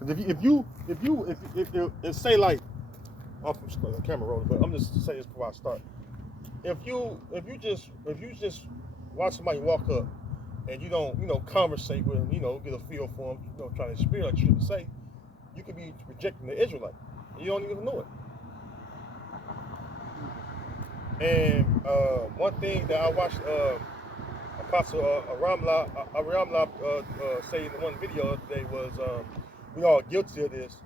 Because if say like, I'm from the camera rolling, but I'm just saying this before I start. If you just watch somebody walk up and you don't conversate with them, get a feel for them, try to experience like you should say, you could be rejecting the Israelite. You don't even know it. And one thing that I watched Apostle Aramla say in one video today was we all guilty of this.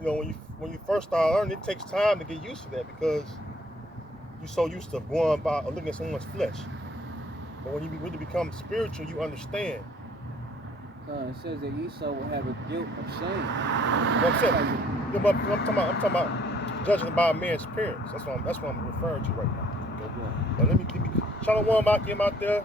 When you first start learning, it takes time to get used to that because you're so used to going by or looking at someone's flesh. But when you become spiritual, you understand. It says that Esau will have a guilt of shame. What I'm saying, I'm talking about judging by a man's appearance. That's what I'm referring to right now. But let me Shalom out there.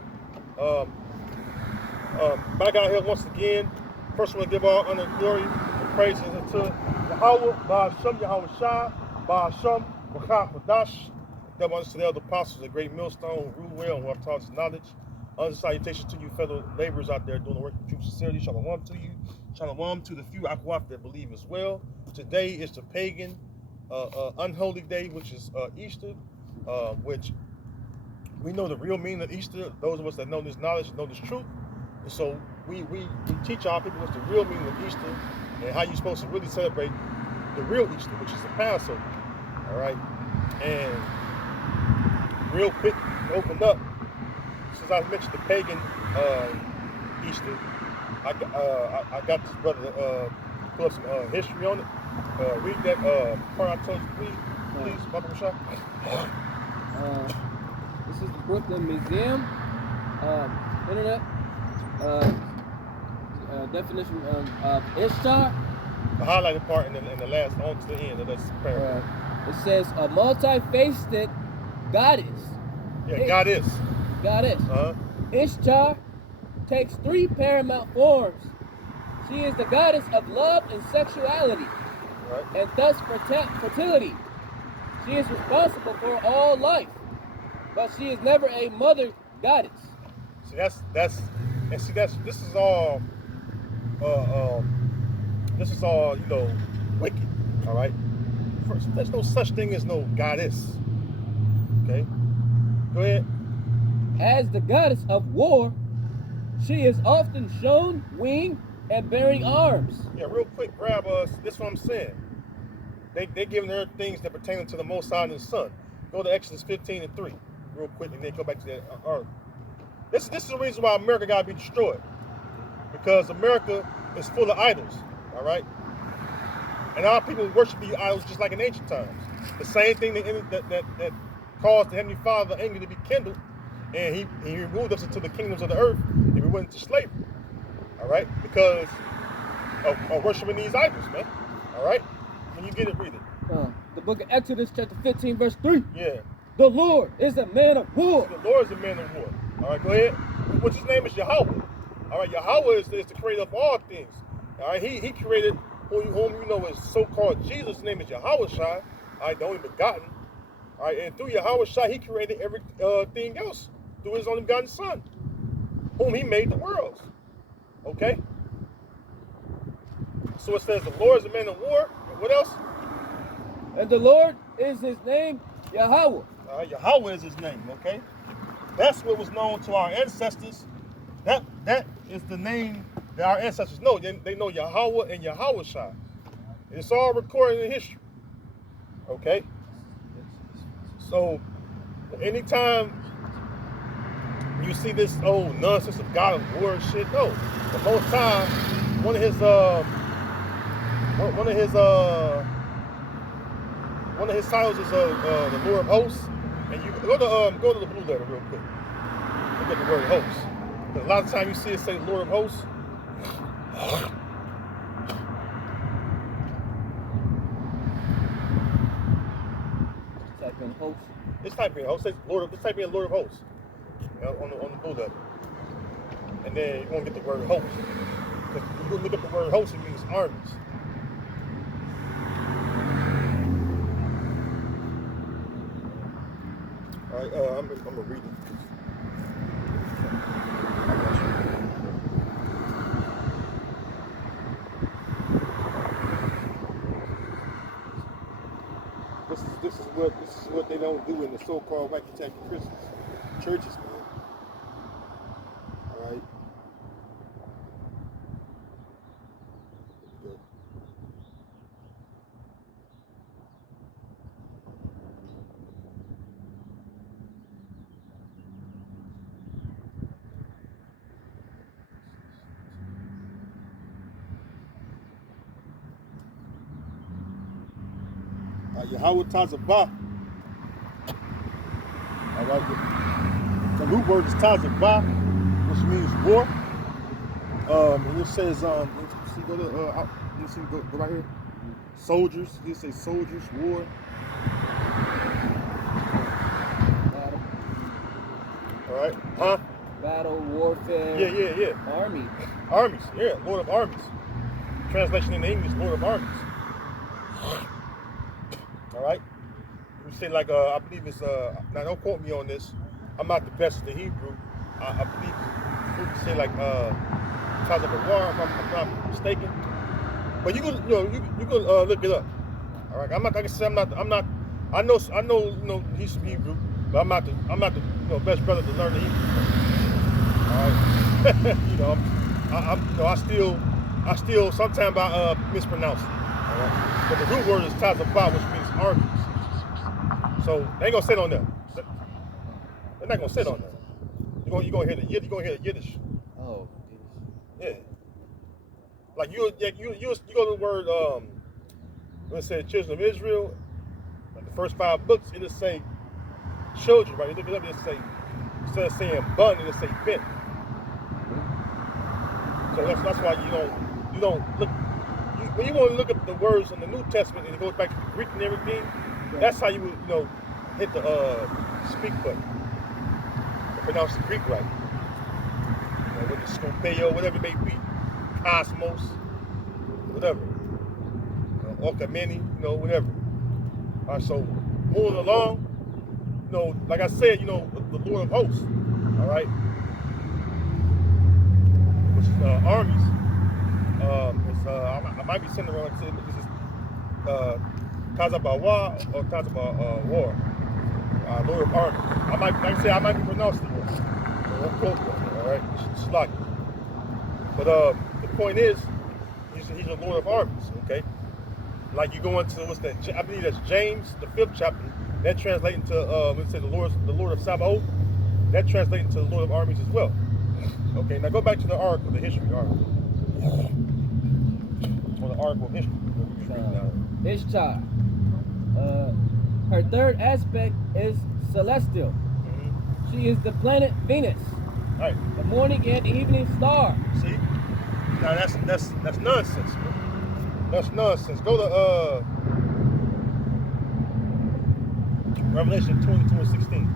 Back out here once again. First, I want to give all honor, glory, and praises unto Yahweh, Ba'ashem, Yahweh Shai, Ba'ashem, B'chak, B'dash. That ones to the other apostles, a great millstone, rule well, and who have taught us knowledge. Other salutations to you, fellow laborers out there doing the work with true sincerity. Shalom to you. Shalom to the few Akwaf that believe as well. Today is the pagan, unholy day, which is Easter, which we know the real meaning of Easter. Those of us that know this knowledge, know this truth. And so we teach our people what's the real meaning of Easter and how you're supposed to really celebrate the real Easter, which is the Passover. All right? And real quick, open up. Since I mentioned the pagan Easter, I got this brother to put up some history on it. Read that part I told you, please, Baba Rashad. This is the Brooklyn Museum, internet, definition of Ishtar. The highlighted part in the last, on to the end of this paragraph. It says a multi-faced goddess. Yeah, goddess. Goddess. Ishtar takes three paramount forms. She is the goddess of love and sexuality, and thus fertility. She is responsible for all life, but she is never a mother goddess. See, this is all wicked. All right. First, there's no such thing as no goddess. Okay. Go ahead. As the goddess of war, she is often shown winged and bearing arms. Yeah, real quick, grab us. This is what I'm saying. They giving her things that pertain to the Most High and the Son. Go to Exodus 15:3, real quick, and then go back to that earth. This is the reason why America got to be destroyed, because America is full of idols. All right, and our people worship these idols just like in ancient times. The same thing that caused the Heavenly Father anger to be kindled, and he removed us into the kingdoms of the earth, and we went into slavery. All right, because of worshiping these idols, man. All right, when you get it, read it. The book of Exodus, chapter 15, verse 3. Yeah. The Lord is a man of war. The Lord is a man of war. All right, go ahead. Which his name is Yahweh. All right, Yahweh is the creator of all things. All right, he created whom you know is so-called Jesus. His name is Yahweh Shai. All right, the only begotten. All right, and through Yahweh Shai, he created everything else through his only begotten Son, whom he made the worlds. Okay? So it says the Lord is a man of war. What else? And the Lord is his name, Yahweh. Yahweh is his name, okay? That's what was known to our ancestors. That is the name that our ancestors know. They know Yahweh and Yahweh Shai. It's all recorded in history. Okay? So anytime you see this old nonsense of God of war and shit, no. The whole time, one of his titles is the Lord of Hosts. And you go to the blue letter real quick. Look at the word hosts. Because a lot of times you see it say Lord of Hosts. Type in host. Let's type in host. Let's type in Lord of Hosts on the blue letter. And then you're going to get the word host. Because if you look up the word host, it means armies. All right, I'm gonna read it. This is what they don't do in the so-called wacky tacky Christians churches, man. All right. Here we go. Yahweh Tazabah. All right. The root word is Tazabah, which means war. And it says, see, go to, you see, go right here. Soldiers. He say soldiers, war. Battle. All right. Huh? Battle, warfare. Yeah. Army. Armies. Yeah, Lord of Armies. Translation in English, Lord of Armies. All right. We say like I believe it's now don't quote me on this. I'm not the best in the Hebrew. I believe we can say like Tazabah, if I'm not mistaken. But you can look it up. All right. I'm not. Like I said, I'm not. I know. He's some Hebrew, but I'm not the best brother to learn the Hebrew. All right. I still sometimes I mispronounce it. All right. But the root word is Tazabah, which means armies. So they ain't gonna sit on there. They're not gonna sit on there. You gonna hear the Yiddish. Oh, yeah. Like you go to the word let's say children of Israel, like the first 5 books, it'll say children, right? You look it up, it'll say instead of saying bun, it'll say bent. So that's why you don't look when you want to look at the words in the New Testament and it goes back to the Greek and everything. Yeah. That's how you would hit the speak button, pronounce the Greek right. With the scopeo, whatever it may be, cosmos, whatever, Orkameni, whatever. All right, so moving along, like I said, the Lord of Hosts, all right, which is armies. I might be saying the wrong. This is Tazabawa or Tazabah War, Lord of Armies. I might be pronouncing it wrong. All right, it's like. But the point is, he's a Lord of Armies. Okay, like you go into I believe that's James, the 5th chapter. That translates into let's say the Lord of Sabaoth. That translates into the Lord of Armies as well. Okay, now go back to the article, the history article. Or the article of history. Ishtar. Her third aspect is celestial. Mm-hmm. She is the planet Venus. Right. The morning and evening star. See? Now that's nonsense, man. That's nonsense. Go to Revelation 22:16.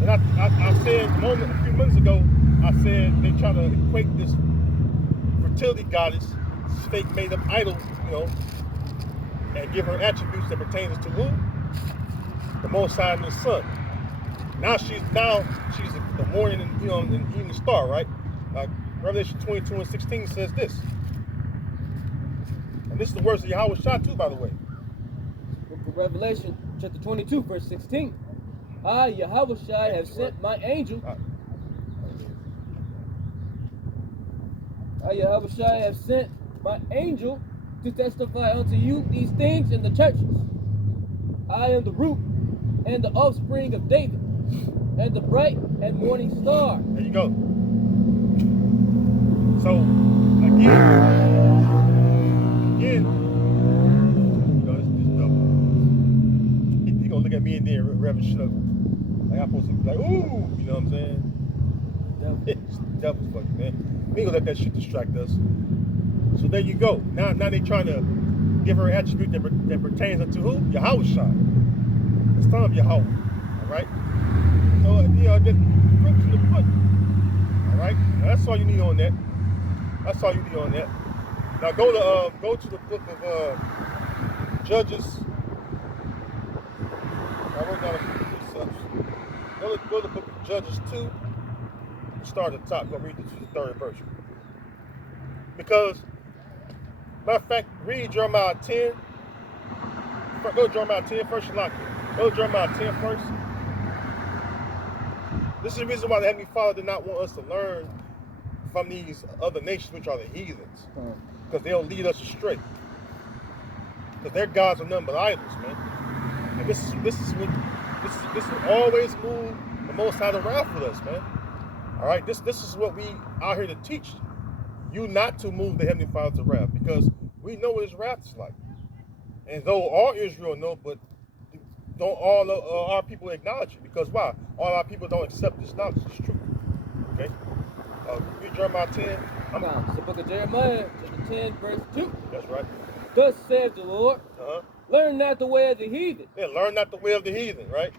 And I said a few minutes ago, I said they try to equate this fertility goddess, this fake made up idol, and give her attributes that pertains to who? The Most High and the Sun. Now she's the morning and evening star, right? Revelation 22:16 says this. And this is the words of Yahweh Shah too, by the way. Revelation chapter 22, verse 16. I, Yahweh Shai, have sent my angel. I, Yahweh Shai, have sent my angel to testify unto you these things in the churches. I am the root and the offspring of David, and the bright and morning star. There you go. So again, it's double. He gonna look at me and then Reverend shut up. Like I'm supposed to be like, ooh, you know what I'm saying? It's devil's fucking, man. We ain't gonna let that shit distract us. So there you go. Now they trying to give her an attribute that pertains unto who? Yahweh Shai. It's time Yahweh. Alright? So just proofs in the pudding. Alright? Now that's all you need on that. That's all you need on that. Now go to the book of Judges. I wrote down a few precepts. Go to the book of Judges 2. Start at the top. Go read the 3rd verse. Because, matter of fact, read Jeremiah 10, Go to Jeremiah 10 first, Shalaki. Go to Jeremiah 10 first. This is the reason why the Heavenly Father did not want us to learn from these other nations, which are the heathens. Because they'll lead us astray. Because their gods are nothing but idols, man. And this will always move the Most High to wrath with us, man. All right, this is what we out here to teach you, not to move the Heavenly Father to wrath, because we know what His wrath is like. And though all Israel know, but don't all our people acknowledge it? Because why? All our people don't accept this knowledge. It's true. Okay. Read Jeremiah 10. Now, it's the book of Jeremiah, chapter 10, verse 2. That's right. Thus saith the Lord, learn not the way of the heathen. Yeah, learn not the way of the heathen, right?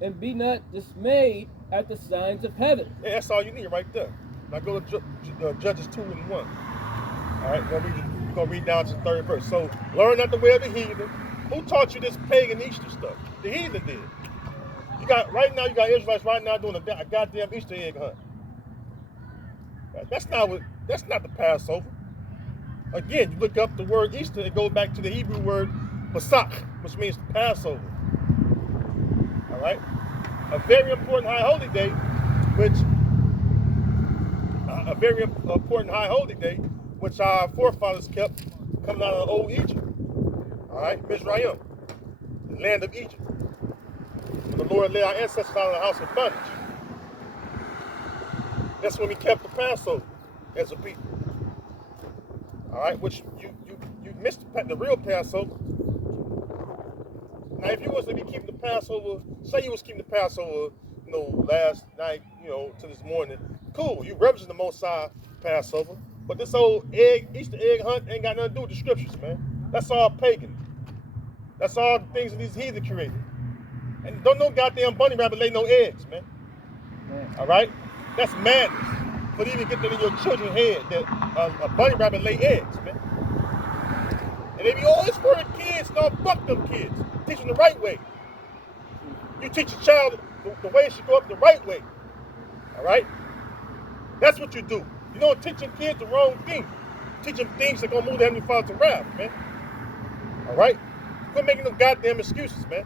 And be not dismayed at the signs of heaven. Yeah, that's all you need right there. Now go to Judges 2 and 1. All right, we're going to read down to the third verse. So, learn not the way of the heathen. Who taught you this pagan Easter stuff? The heathen did. Right now you got Israelites right now doing a goddamn Easter egg hunt. That's not the Passover. Again, you look up the word Easter, it goes back to the Hebrew word Pesach, which means Passover. All right? A very important high holy day, which our forefathers kept coming out of the old Egypt. All right, Mizraim, the land of Egypt. When the Lord led our ancestors out of the house of bondage. That's when we kept the Passover as a people. All right, which you missed the real Passover. Now, if you was to be keeping the Passover, say you was keeping the Passover, last night, to this morning, cool. You represent the Most High Passover, but this old Easter egg hunt ain't got nothing to do with the scriptures, man. That's all pagan. That's all the things that these heathen created. And don't no goddamn bunny rabbit lay no eggs, man. All right? That's madness. For you to get that in your children's head that a bunny rabbit lay eggs, man. And they be always worried kids, no, fuck them kids. Teach them the right way. You teach a child the way it should go up the right way. All right? That's what you do. You don't teach your kids the wrong thing. Teach them things that are going to move the Heavenly Father to wrath, man. All right? Quit making them goddamn excuses, man.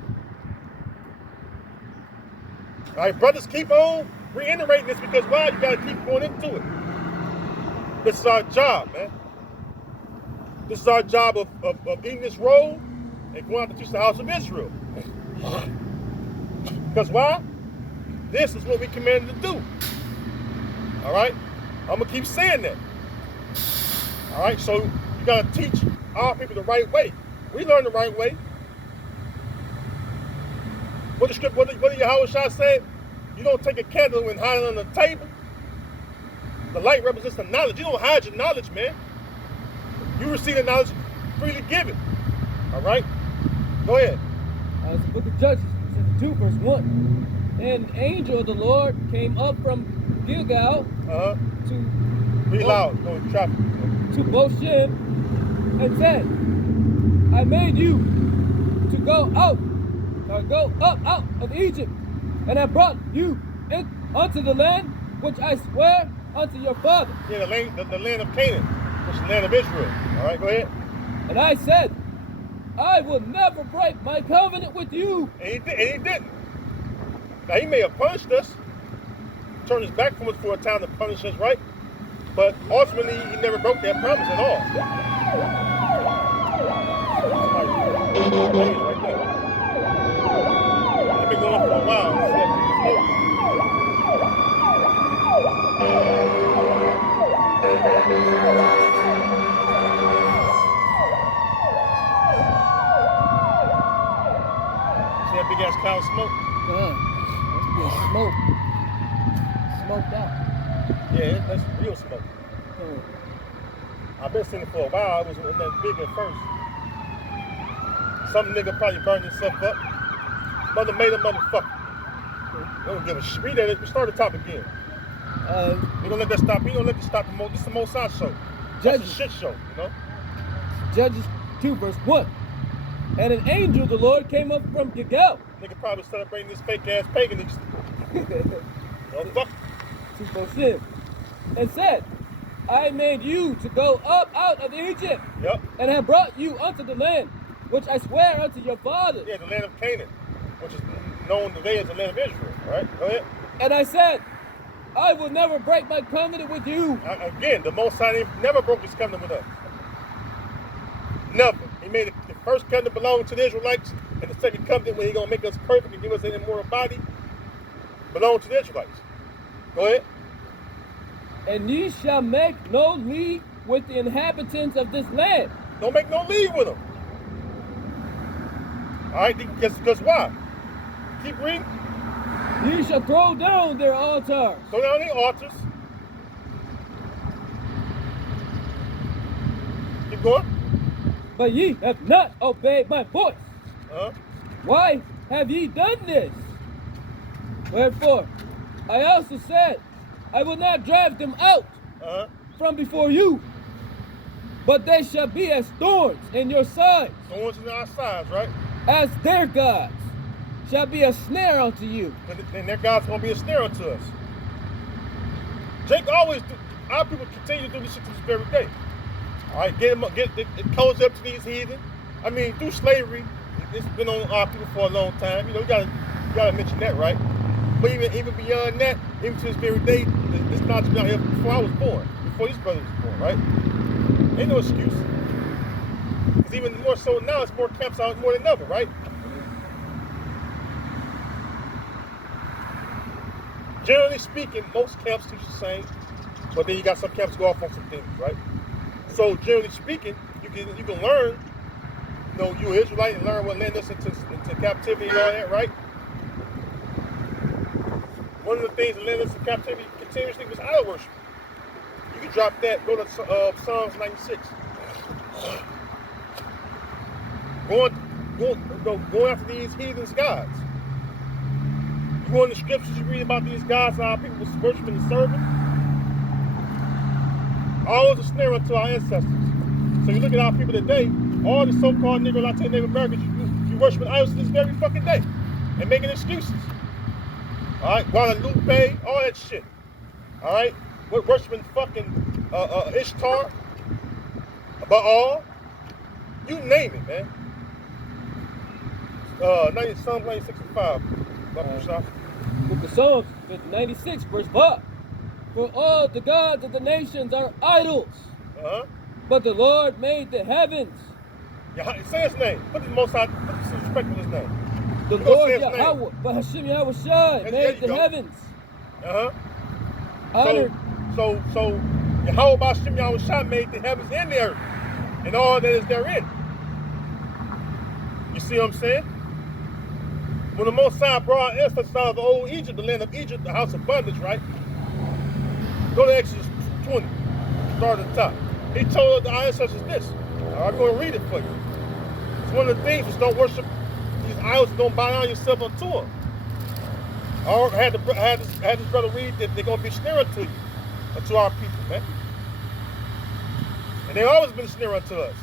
All right, brothers, keep on reiterating this because why? You got to keep going into it. This is our job, man. This is our job of eating this roll and going out to teach the house of Israel. Because why? This is what we commanded to do. All right? I'm going to keep saying that. All right? So you got to teach our people the right way. We learn the right way. What did Yahweh Shah say? You don't take a candle and hide it on the table. The light represents the knowledge. You don't hide your knowledge, man. You receive the knowledge, freely given. All right? Go ahead. It's the book of Judges, chapter 2, verse 1. And an angel of the Lord came up from Gilgal to... Be loud. Go in traffic. To Boshem and said, I made you to go up out of Egypt, and I brought you unto the land which I swear unto your father. Yeah, the land of Canaan, which is the land of Israel. All right, go ahead. And I said, I will never break my covenant with you. And he didn't. Now, he may have punished us, turned his back from us for a time to punish us, right? But ultimately, he never broke that promise at all. Right there. I've been going for a while. See that big ass cloud of smoke? That's being smoked out. Yeah, that's real smoke. I've been seeing it for a while. It wasn't that big at first. Some nigga probably burned himself up. Mother made a motherfucker. We don't give a shit. Read that. We start the top again. We don't let that stop. We don't let this stop. This is the Most High show. That's a shit show, you know? Judges 2, verse 1. And an angel of the Lord came up from Gilgal. Nigga probably celebrating this fake ass pagan Easter. No fuck. To Boshem. And said, I made you to go up out of Egypt. Yep. And have brought you unto the land which I swear unto your fathers. Yeah, the land of Canaan, which is known today as the land of Israel. All right, go ahead. And I said, I will never break my covenant with you. Again, the Most High never broke his covenant with us. Never. He made the first covenant belong to the Israelites, and the second covenant, where he's going to make us perfect and give us an immortal body, belong to the Israelites. Go ahead. And ye shall make no league with the inhabitants of this land. Don't make no league with them. All right, because why? Keep reading. Ye shall throw down their altars. Throw down the altars. Keep going. But ye have not obeyed my voice. Why have ye done this? Wherefore, I also said, I will not drive them out from before you, but they shall be as thorns in your sides. Thorns in our sides, right? As their gods shall be a snare unto you. And their God's going to be a snare unto us. Jake always do. Our people continue to do this shit to this very day. All right, it comes up to these heathen. I mean, through slavery, it's been on our people for a long time. You know, you gotta mention that, right? But even beyond that, even to this very day, it's not been out here before I was born, before these brothers was born, right? Ain't no excuse. Because even more so now, it's more camps out more than ever, right? Generally speaking, most camps teach the same, but then you got some camps go off on some things, right? So generally speaking, you can learn, you know, you're Israelite and learn what led us into captivity and all that, right? One of the things that led us to captivity continuously was idol worship. You can drop that, go to Psalms 96. Going after these heathens gods. You go in the scriptures, you read about these gods our people was worshiping and serving. Always a snare unto our ancestors. So you look at our people today, all the so-called Negro, Latino, Native Americans, you worshiping idols to this very fucking day and making excuses. All right, Guadalupe, all that shit. All right, we're worshiping fucking Ishtar, Baal, you name it, man. Psalms 96:5. Book of Psalms 96, verse 5. For all the gods of the nations are idols, but the Lord made the heavens. Yeah, say his name. Put some respect on his name. The Lord Yahweh, but Hashem Yahweh Shai made the heavens. So Yahweh Hashem Yahweh Shai made the heavens and the earth and all that is therein. You see what I'm saying? When the Most High brought our ancestors out of the old Egypt, the land of Egypt, the house of bondage, right? Go to Exodus 20. Start at the top. He told our ancestors this. I'm going to read it for you. It's one of the things is don't worship these idols and don't bow down yourself unto them. I had this brother read that they're going to be snare unto you, unto our people, man. And they've always been a snare unto us.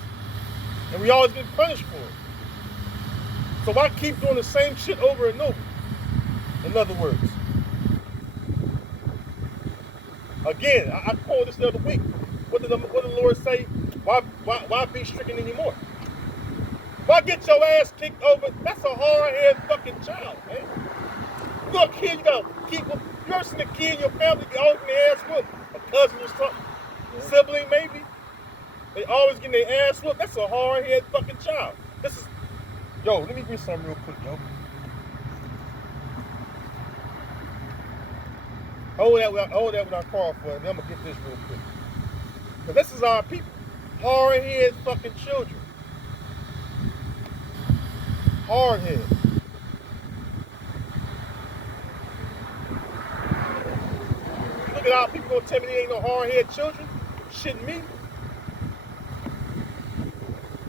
And we always get punished for it. So why keep doing the same shit over and over? In other words. Again, I quoted this the other week. What did the Lord say? Why be stricken anymore? Why get your ass kicked over? That's a hard-headed fucking child, man. You got a kid, you gotta keep them. You ever seen a kid in your family get always getting their ass whooped? A cousin or something? Sibling maybe? They always getting their ass whooped. That's a hard-headed fucking child. Yo, let me read something real quick, yo. Hold that with our call for it, and I'm gonna get this real quick. Because this is our people. Hard-headed fucking children. Hard-headed. Look at our people gonna tell me they ain't no hard-headed children? Shitting me.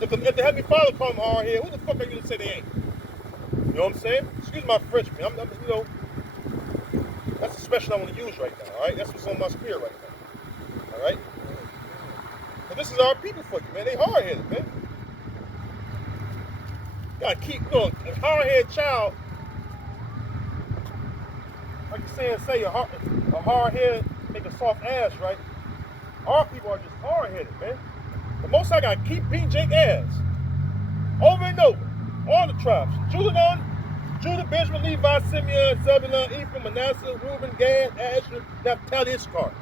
If the Heavenly Father call them hard-headed, who the fuck are you to say they ain't? You know what I'm saying? Excuse my French, man. You know, that's the expression I want to use right now, all right? That's what's on my spirit right now, all right? But this is our people for you, man. They hard-headed, man. Gotta keep going. A hard-headed child, like you're saying, a hard head make a soft ass, right? Our people are just hard-headed, man. The most I gotta keep beating Jake ass. Over and over. All the tribes. Judah, Benjamin, Levi, Simeon, Zebulun, Ephraim, Manasseh, Reuben, Gad, Asher, Naphtali, Issachar.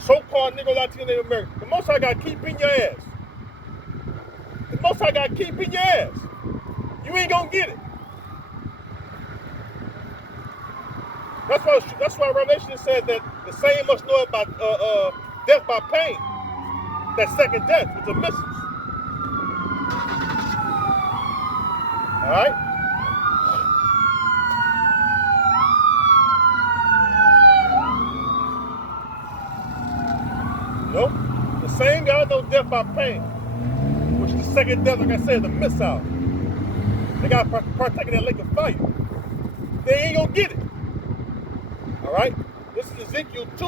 So-called Negro, Latino, Native American. The Most High got to keep in your ass. The Most High got to keep in your ass. You ain't going to get it. That's why Revelation says that the same must know about death by pain. That second death with the missiles. All right? No? The same God knows death by pain, which is the second death, like I said, the missile. They got to partake in that lake of fire. They ain't going to get it. All right? This is Ezekiel 2.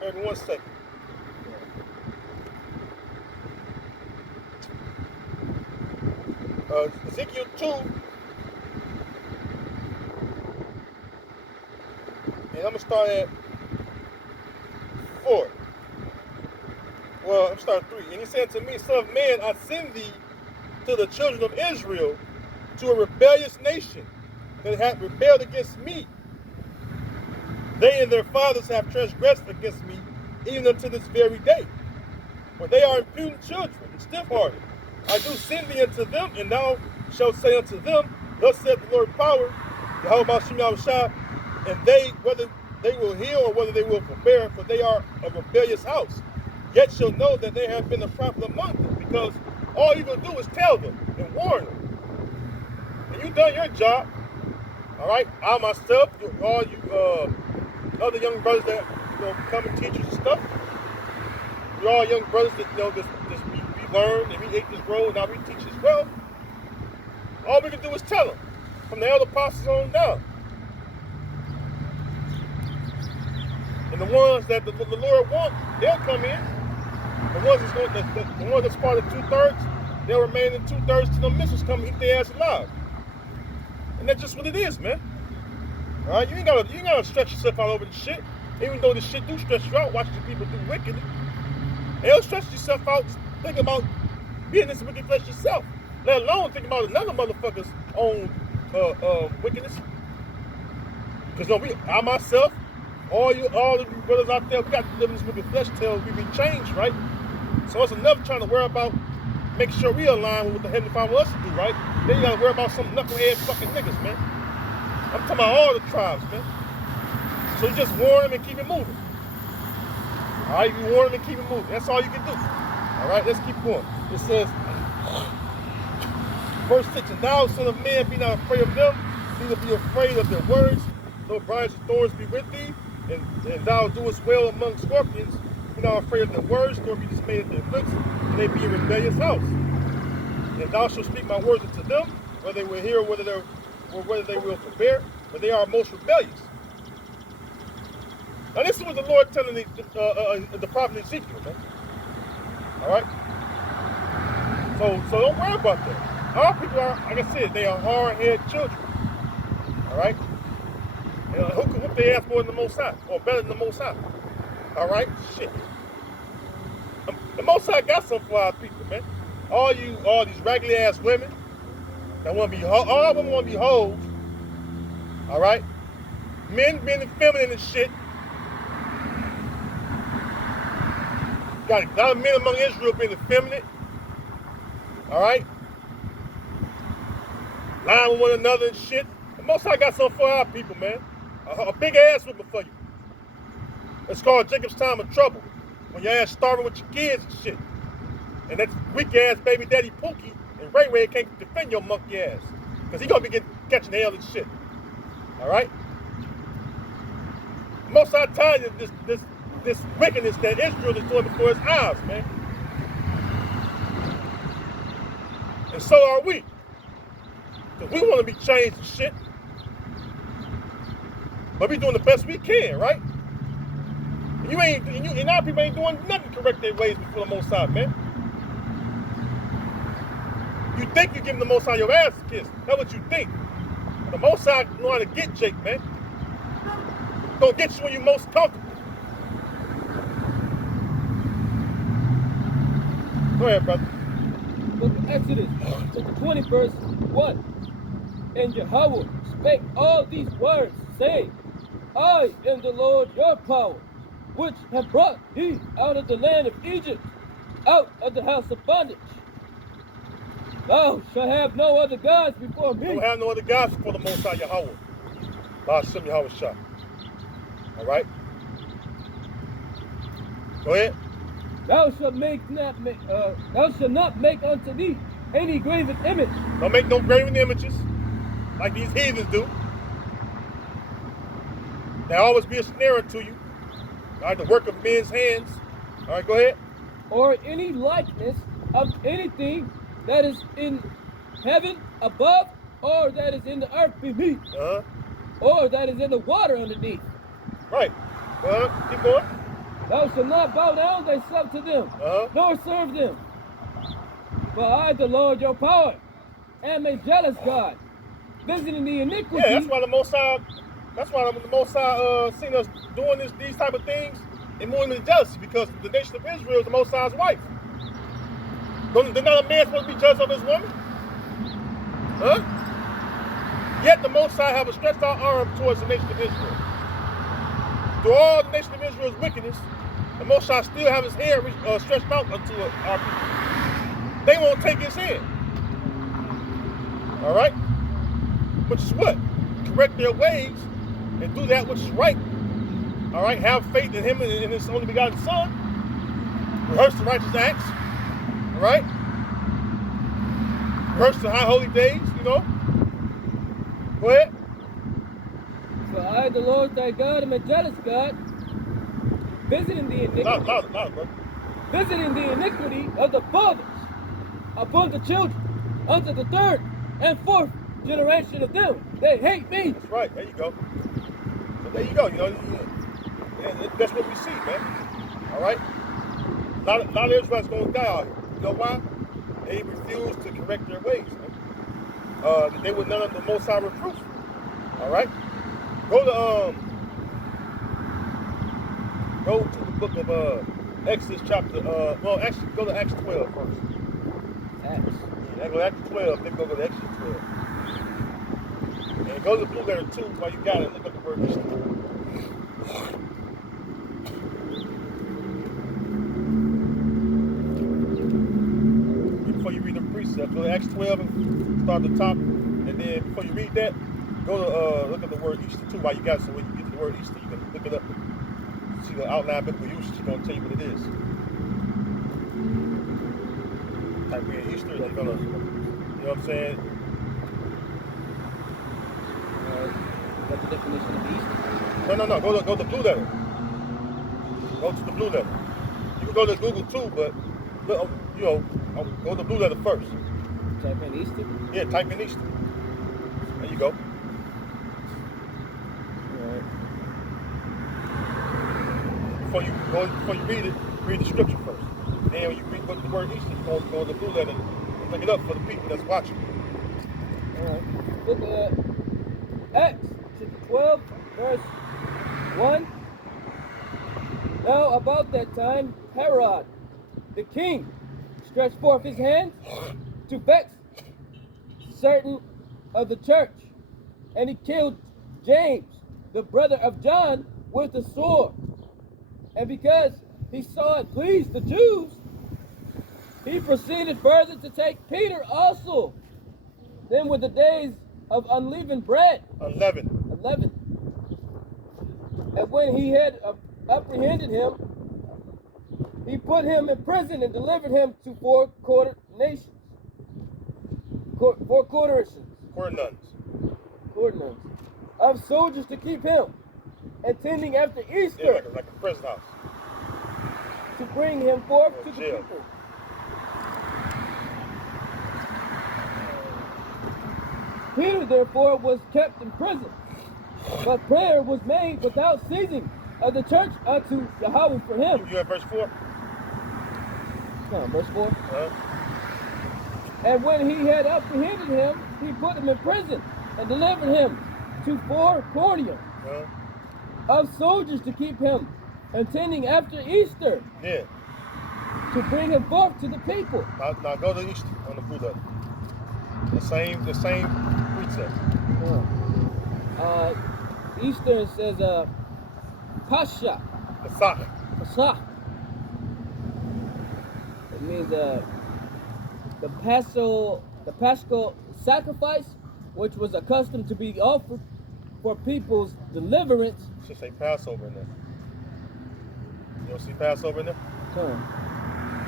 Hold on 1 second. Ezekiel 2. And I'm going to start at 4. Well, I'm going to start at 3. And he said to me, Son of man, I send thee to the children of Israel, to a rebellious nation that hath rebelled against me. They and their fathers have transgressed against me, even unto this very day. For they are impudent children and stiff-hearted. I do send thee unto them, and thou shalt say unto them, Thus saith the Lord power, Jehovah Shem Yahushua, and they, whether they will hear or whether they will forbear, for they are a rebellious house. Yet shall know that there have been a prophet among them, because all you gonna do is tell them and warn them. And you done your job. All right? I myself, all you other young brothers that becoming teachers and stuff. We all young brothers that we learn and we ate this road, and now we teach as well. All we can do is tell them, from the elder apostles on down. And the ones that the Lord wants, they'll come in. The ones that's part of 2/3, they'll remain in 2/3 till the missiles come and eat their ass alive. And that's just what it is, man. All right, you ain't gotta stretch yourself out over this shit. Even though this shit do stretch you out, watching people do wickedly. And it'll stretch yourself out thinking about being this wicked flesh yourself, let alone thinking about another motherfucker's own wickedness. Because I myself, all of you brothers out there, we got to live in this wicked flesh till we be changed, right? So it's enough trying to worry about making sure we align with what the Heavenly Father wants us to do, right? Then you got to worry about some knucklehead fucking niggas, man. I'm talking about all the tribes, man. So you just warn them and keep it moving. All right, you warn them and keep it moving. That's all you can do. All right, let's keep going. It says, verse 6, And thou, son of man, be not afraid of them, neither be afraid of their words, though briars and thorns be with thee, and thou doest well among scorpions, be not afraid of their words, nor be dismayed at their looks, and they be a rebellious house. And thou shalt speak my words unto them, whether they will hear or whether they will forbear, but they are most rebellious. Now this is what the Lord telling the prophet Ezekiel, man. All right? So don't worry about that. Our people are, like I said, they are hard-headed children. All right? And who can whoop their ass more than the Most High, or better than the Most High? All right? Shit. The Most High got some for our people, man. All these raggedy-ass women that want to be, all of them want to be hoes. All right? Men being feminine and shit. Got a lot of men among Israel being effeminate. All right? Lying with one another and shit. The Most High got something for our people, man. A big ass whipping for you. It's called Jacob's time of trouble. When your ass starving with your kids and shit. And that weak ass baby daddy Pookie and Ray Ray can't defend your monkey ass. Because he gonna be catching hell and shit. Alright? Most of the time this wickedness that Israel is doing before his eyes, man. And so are we. Because we want to be changed and shit. But we doing the best we can, right? And our people ain't doing nothing to correct their ways before the Most High, man. You think you giving the Most High your ass a kiss. That's what you think. The Most High know how to get Jake, man. Gonna get you when you're most comfortable. Go ahead, brother. Book of Exodus, chapter 20, verse 1. And Yahweh spake all these words, saying, I am the Lord your power, which have brought thee out of the land of Egypt, out of the house of bondage. Thou shalt have no other gods before me. Don't have no other gods before the Most High Yahweh. Ba'ashem Yahweh Shah. All right? Go ahead. Thou shalt not make unto thee any graven image. Don't make no graven images like these heathens do. They always be a snare to you. All right, the work of men's hands. All right, go ahead. Or any likeness of anything that is in heaven above, or that is in the earth beneath, or that is in the water underneath. Right. Keep going. Thou shalt not bow down thyself to them, nor serve them. For I, the Lord your power, am a jealous God, visiting the iniquity. Yeah, that's why the Most High seen us doing these type of things and moving into jealousy, because the nation of Israel is the Most High's wife. They're not a man supposed to be jealous of his woman? Huh? Yet the Most High have a stretched out arm towards the nation of Israel. Through all the nation of Israel's wickedness, the Most High still have his hand stretched out unto our people. They won't take his hand. All right? Which is what? Correct their ways and do that which is right. All right? Have faith in him and in his only begotten Son. Rehearse the righteous acts. All right? Rehearse the high holy days, you know? Go ahead. For I, the Lord thy God, am a jealous God, visiting the iniquity. Loud, bro. Visiting the iniquity of the fathers upon the children, unto the third and fourth generation of them. They hate me. That's right. There you go. So there you go. You know, that's what we see, man. All right. A lot of Israelites gonna die out here. You know why? They refuse to correct their ways. Man. They were none of the Most High reproof. All right. Go to the book of Exodus chapter. Actually, go to Acts 12 first. Acts. Yeah, go to Acts 12. Then go to Exodus 12. And go to the blue letter 2 while you got it. Look at the word Easter. Before you read the precept, go to Acts 12 and start at the top. And then before you read that, go to look at the word Easter too while you got it. So when you get to the word Easter, you can look it up. See the outline biblical usage. It's going to tell you what it is. Type in Easter, and you're going to, you know what I'm saying? What's the definition of Easter? No. Go to the blue letter. Go to the blue letter. You can go to Google too, but you know, go to the blue letter first. Type in Easter? Yeah, type in Easter. There you go. Before you read it, read the scripture first. And when you read the word Easter, you go to the blue letter and look it up for the people that's watching. Alright. Look at Acts chapter 12, verse 1. Now about that time, Herod, the king, stretched forth his hands to vex certain of the church, and he killed James, the brother of John, with the sword. And because he saw it pleased the Jews, he proceeded further to take Peter also. Then were the days of unleavened bread. 11. And when he had apprehended him, he put him in prison and delivered him to four coordinations. Of soldiers to keep him, attending after Easter. Yeah, like a prison house. To bring him forth to the people. Peter therefore was kept in prison, but prayer was made without ceasing of the church unto Yahweh for him. You at verse 4? No, verse 4. And when he had apprehended him, he put him in prison and delivered him to four courtiers of soldiers to keep him, attending after Easter. Yeah. to bring him forth to the people. Now go to Easter on the blue letter. The same precept. Eastern says Pascha. Pesach. Pesach. It means the Paschal sacrifice, which was accustomed to be offered for people's deliverance. Should say Passover in there. You don't see Passover in there?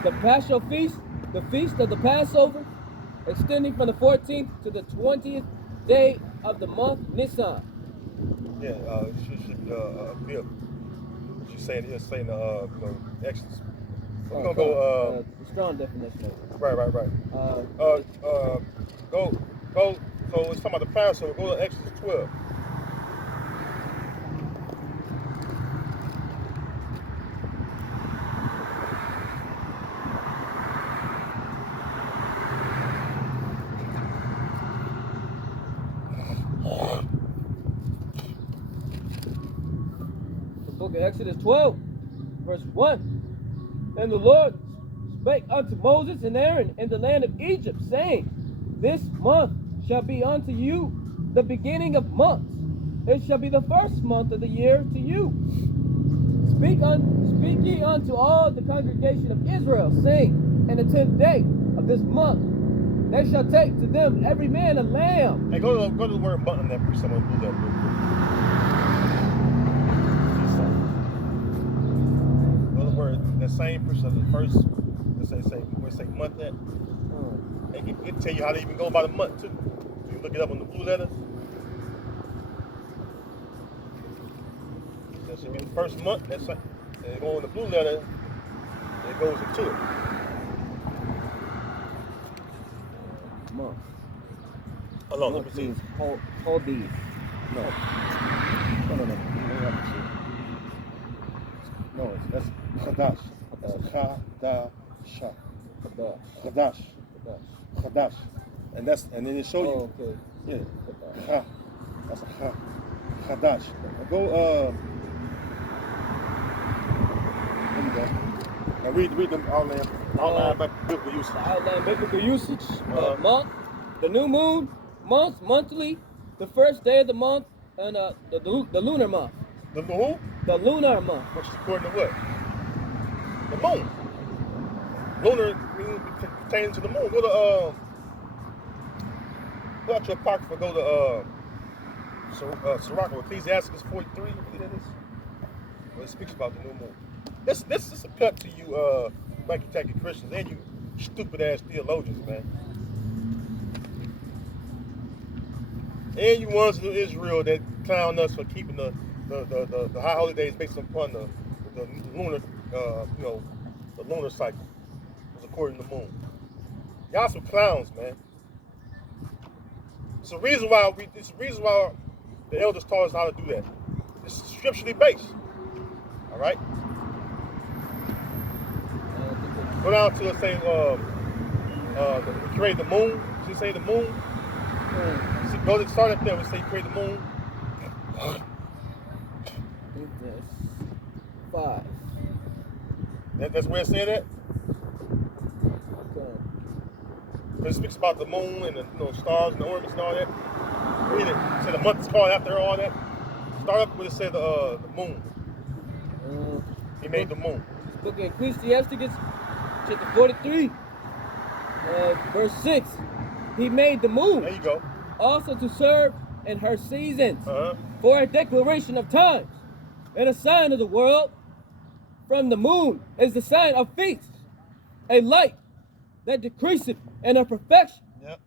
The Paschal feast, the feast of the Passover, extending from the 14th to the 20th day of the month Nisan. Yeah, it should be a she's saying here, saying Exodus. So we're gonna go the strong definition of it. Right. Go. So it's talking about the Passover. Go to Exodus 12. The book of Exodus 12, verse 1. And the Lord spake unto Moses and Aaron in the land of Egypt, saying, This month shall be unto you the beginning of months. It shall be the first month of the year to you. Speak ye unto all the congregation of Israel, saying, In the 10th day of this month they shall take to them every man a lamb. Hey, go to the word month on that for someone to do that real quick. Go to the word, that same person of the first, let's say month that. And it can tell you how to even go by the month too. So you look it up on the blue letter. That should be the first month. That's and it go on the blue letter. And it goes into it. Month. Hold on, let me see. Hold these. No. No, that's Chadash. Chadash. And then it shows you. Okay. Yeah. That's a Chadash. Go. There you go. Now read them outline by biblical usage. The outline biblical usage. Month, the new moon, month, monthly, the first day of the month, and the lunar month. The who? The lunar month. Which is according to what? The moon. Lunar means pertaining to the moon. Go out your Apocrypha. Go to Sirach, Ecclesiastes 43. I believe that is. Well, it speaks about the new moon. This is a cut to you, Mikey Christians, and you stupid ass theologians, man. And you ones in Israel that clown us for keeping the high holidays based upon the lunar, the lunar cycle, was according to the moon. Y'all some clowns, man. It's the reason why the elders taught us how to do that. It's scripturally based. All right. Go down to let's say create the moon. Should say the moon. So go to start up there. We say create the moon. That's 5. That's where it said that. Okay. It speaks about the moon and the stars and the orbits and all that. Read it. Say the month is called after all that. Start up where it said the moon. He made the moon. This book of Ecclesiastes, chapter 43, verse 6. He made the moon. There you go. Also to serve in her seasons, for a declaration of times, and a sign of the world. From the moon is the sign of feast, a light that decreaseth in her perfection. Yep.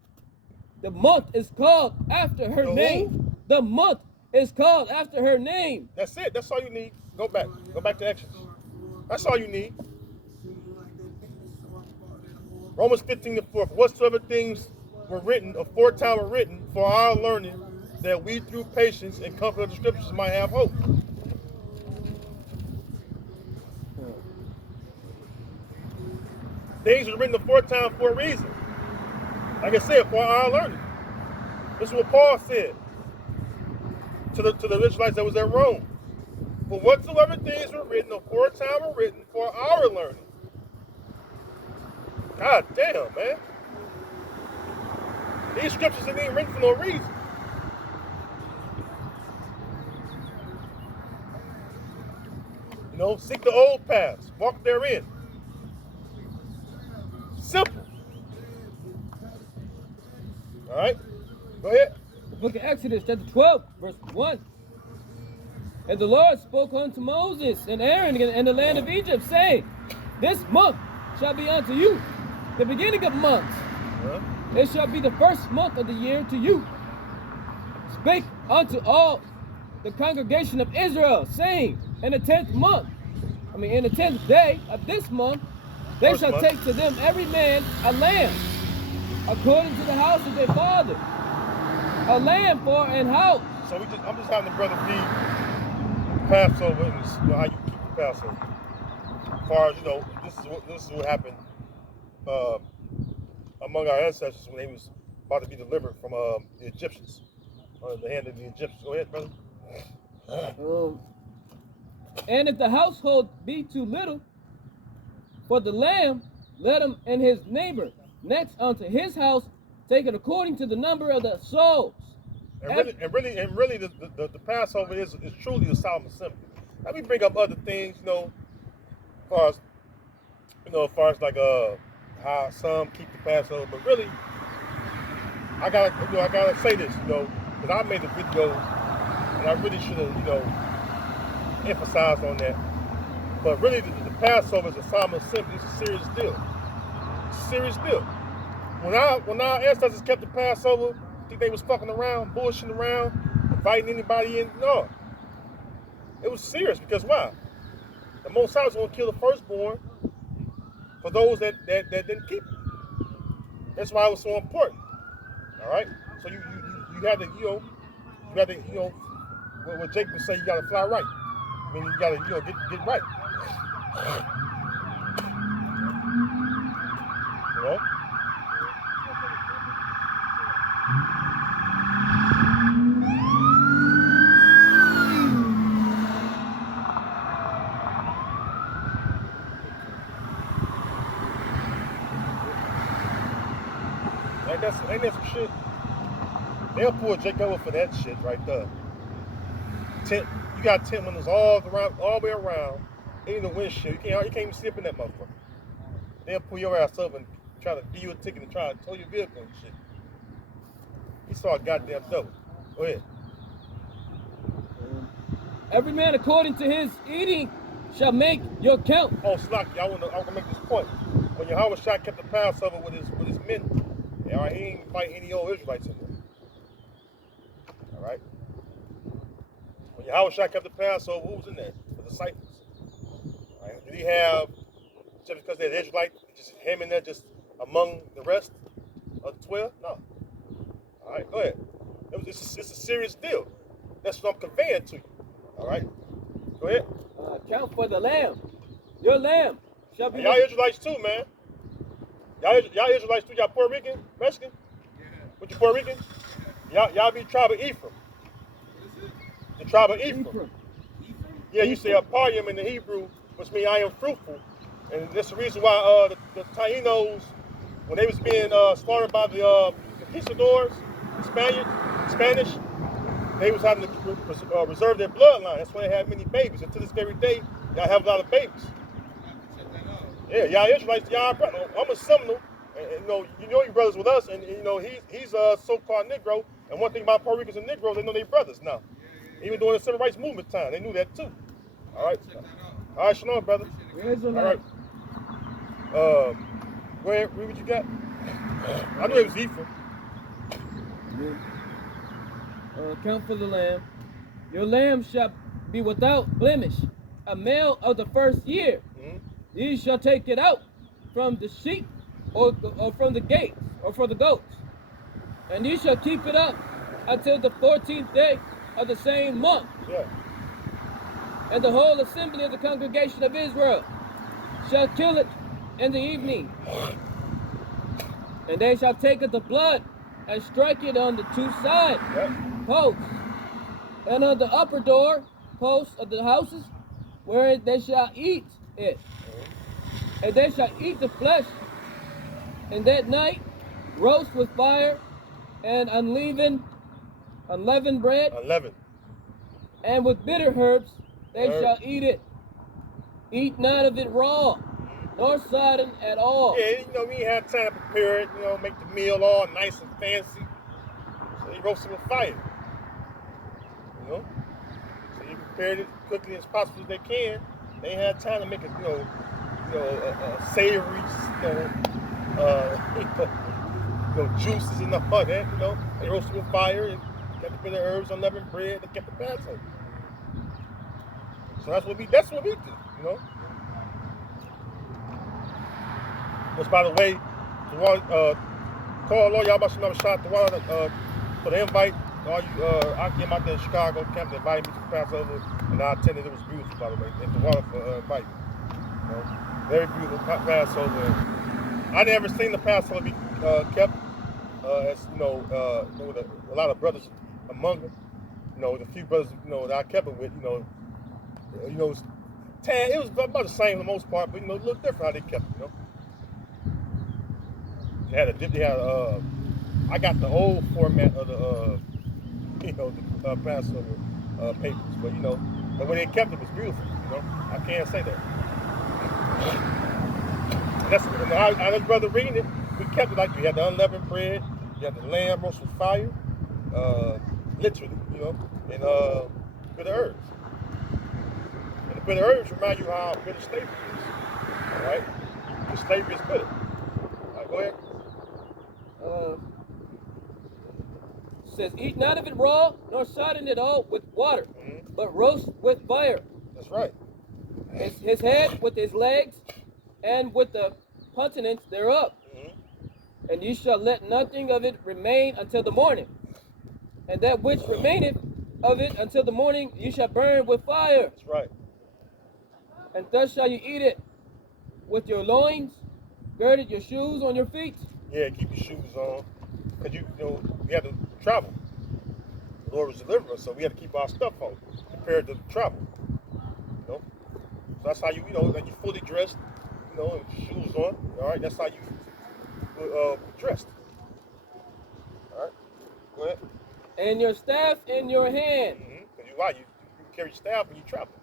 The month is called after her name. The month is called after her name. That's it. That's all you need. Go back to Exodus. That's all you need. Romans 15:4. Whatsoever things were written, aforetime were written for our learning, that we through patience and comfort of the scriptures might have hope. Things were written aforetime for a reason. Like I said, for our learning. This is what Paul said to the Israelites that was at Rome. For whatsoever things were written aforetime were written for our learning. God damn, man. These scriptures ain't even written for no reason. You know, seek the old paths, walk therein. Simple. All right, go ahead. The book of Exodus, chapter 12, verse 1. And the Lord spoke unto Moses and Aaron in the land of Egypt, saying, This month shall be unto you the beginning of months. It shall be the first month of the year to you. Speak unto all the congregation of Israel, saying, in the 10th day of this month, they First shall month. take to them every man a lamb, according to the house of their father, a lamb for an house. So I'm just having the brother read Passover and how you keep the Passover. As far as this is what happened among our ancestors when they was about to be delivered from the Egyptians, the hand of the Egyptians. Go ahead, brother. And if the household be too little for the lamb, let him and his neighbor next unto his house take it according to the number of the souls. And really, the Passover is truly a solemn assembly. Let me bring up other things, as far as like how some keep the Passover, but really, I gotta say this, because I made a video and I really should have, emphasized on that. But really, the Passover is a solemn assembly. It's a serious deal. It's a serious deal. When our ancestors kept the Passover, think they was fucking around, bullshitting around, inviting anybody in? No. It was serious because why? The Most High was going to kill the firstborn for those that didn't keep it. That's why it was so important. All right. So you had to what Jake would say, you got to fly right. I mean, you got to get right. You know. Ain't that some shit? They'll pull Jake over for that shit right there. You got 10 windows all the way around, in the windshield. You can't even see up in that motherfucker. They'll pull your ass up and try to give you a ticket and try to tow your vehicle and shit. He saw a goddamn devil. Go ahead. Every man according to his eating shall make your count. Oh, Slocky, I want to make this point. When Yahweh Shai kept the Passover with his men, he ain't fight any old Israelites in there. All right. When Yahweh Shai kept the Passover, who was in there? The disciples. All right. Did he have just because they're Israelites, just him in there, just among the rest of the 12? No. All right, go ahead. It's a serious deal. That's what I'm conveying to you. All right, go ahead. Count for the lamb. Your lamb shall be. Y'all Israelites too, man. Y'all Israelites too. Y'all Puerto Rican, Mexican. Yeah. What you Puerto Rican? Y'all be tribe of Ephraim. The tribe of Ephraim. Yeah, you say Aparyim in the Hebrew, which means I am fruitful, and that's the reason why the Tainos, when they was being slaughtered by the conquistadors, the Spanish, they was having to reserve their bloodline. That's why they had many babies. And to this very day, y'all have a lot of babies. Yeah, y'all Israelites, y'all. I'm a Seminole, and you know your brothers with us, and he's a so-called Negro. And one thing about Puerto Ricans and Negroes, they know their brothers now. Even during the Civil Rights Movement time, they knew that too. All right. All right, shalom, brother. All right. Go ahead, read what you got. I knew it was Ephraim. Count for the lamb. Your lamb shall be without blemish, a male of the first year. Mm-hmm. Ye shall take it out from the sheep or from the gates or from the goats. And ye shall keep it up until the 14th day of the same month. Yeah. And the whole assembly of the congregation of Israel shall kill it in the evening. And they shall take of the blood and strike it on the two side posts, and on the upper door posts of the houses, where they shall eat it. And they shall eat the flesh And that night, roast with fire and unleavened bread, Unleavened. and with bitter herbs they Herb. shall eat it. Eat not of it raw, nor sodden at all. Yeah, you know, we ain't had time to prepare it, you know, make the meal all nice and fancy. So they roasted with fire. You know? So you prepared it quickly as possible as they can. They ain't had time to make it, savory, juices and all that, you know. They roasted with fire and got the bitter herbs, unleavened bread, they kept the Passover. So that's what we do, you know. Which, by the way, the one call Lord y'all about to shot the one for the invite. All you I came out there in Chicago, Camp invited me to the Passover, and I attended. It was beautiful, by the way. And the water for invite. You know, very beautiful Passover. I never seen the Passover be kept as with a lot of brothers among them. You know, the few brothers that I kept it with, it was it was about the same for the most part, but a little different how they kept it, They had I got the old format of the Passover papers, but the way they kept it was beautiful. I can't say that. And I was brother reading it. We kept it like we had the unleavened bread, you had the lamb roast with fire, literally, and bitter herbs. And the bitter herbs remind you how bitter slavery is. All right, the slavery is bitter. All right, go ahead. Says, eat not of it raw, nor sodden it all with water, but roast with fire. That's right. His head with his legs, and with the putenance thereof. And you shall let nothing of it remain until the morning. And that which remaineth of it until the morning you shall burn with fire. That's right. And thus shall you eat it, with your loins girded, your shoes on your feet. Yeah, keep your shoes on, because we had to travel. The Lord was delivering us, so we had to keep our stuff on, prepared to travel. So that's how like you fully dressed, and shoes on. All right, that's how you dressed. All right, go ahead. And your staff in your hand. Because you carry your staff when you travel.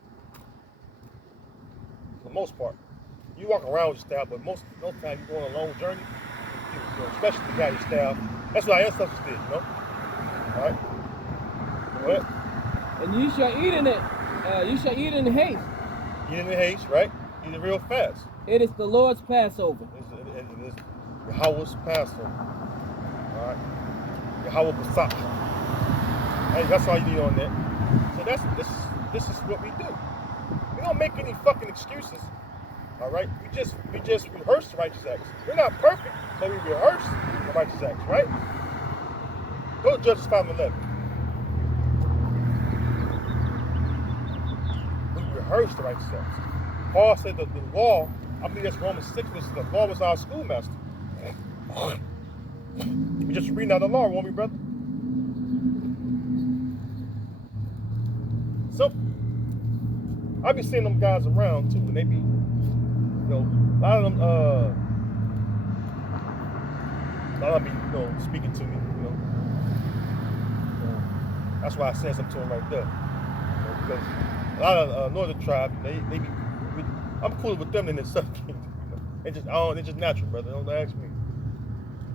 For the most part, you walk around with your staff, but most times you go on a long journey. Especially the guy your staff. That's what our ancestors did, All right. Go ahead. And you shall eat in it. You shall eat in haste. Eat in haste, right? Eat it real fast. It is the Lord's Passover. It is Yahweh's Passover. All right. Yahweh Pasach. Hey, that's all you need on that. So this is what we do. We don't make any fucking excuses. All right. We just rehearse the righteous acts. We're not perfect, but we rehearse the righteous acts, right? Go to Judges 5:11. We rehearse the righteous acts. Paul said that the law, I believe that's Romans 6, which the law was our schoolmaster. We just reading out the law, won't we, brother? So I be seeing them guys around too, and they be, a lot of them be, speaking to me, That's why I said something to them right there. Because a lot of northern tribes, they be, I'm cooler with them than the Southern Kingdom. It's just natural, brother. Don't ask me.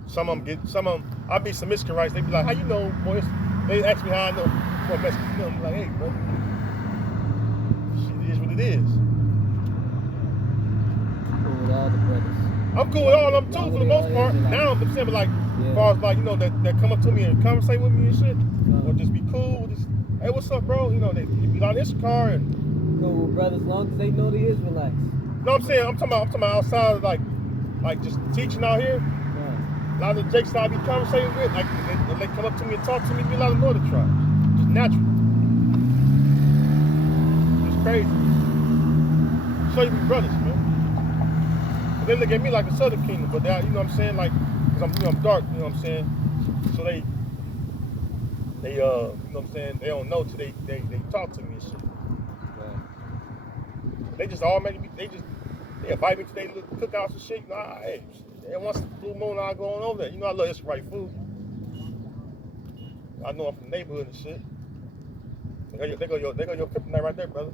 Some of them, I be some Mexicanites. They be like, how you know, boy? They ask me how I know more Mexican. I'm like, hey, brother, shit is what it is. Cool with all the brothers. I'm cool with all of them too, for the most part. Now I'm saying, like, as far as like, that come up to me and conversate with me and shit, or just be cool. Hey, what's up, bro? They be on this car and. Cool with brothers, as long as they know the Israelites. No, I'm saying, I'm talking about outside of like just teaching out here. A lot of the jakes I be conversating with, like they come up to me and talk to me, be a lot of northern tribes. Just natural. It's crazy. Show you brothers, man. But they look at me like a Southern Kingdom, but they, what I'm saying, like, because I'm dark, what I'm saying. So they what I'm saying, they don't know till they talk to me and shit. They just automatically, they invite me to their little cookouts and shit. Nah, hey, And once the blue moon, I go on over there. You know I love this right food. I know I'm from the neighborhood and shit. They go your kryptonite right there, brother.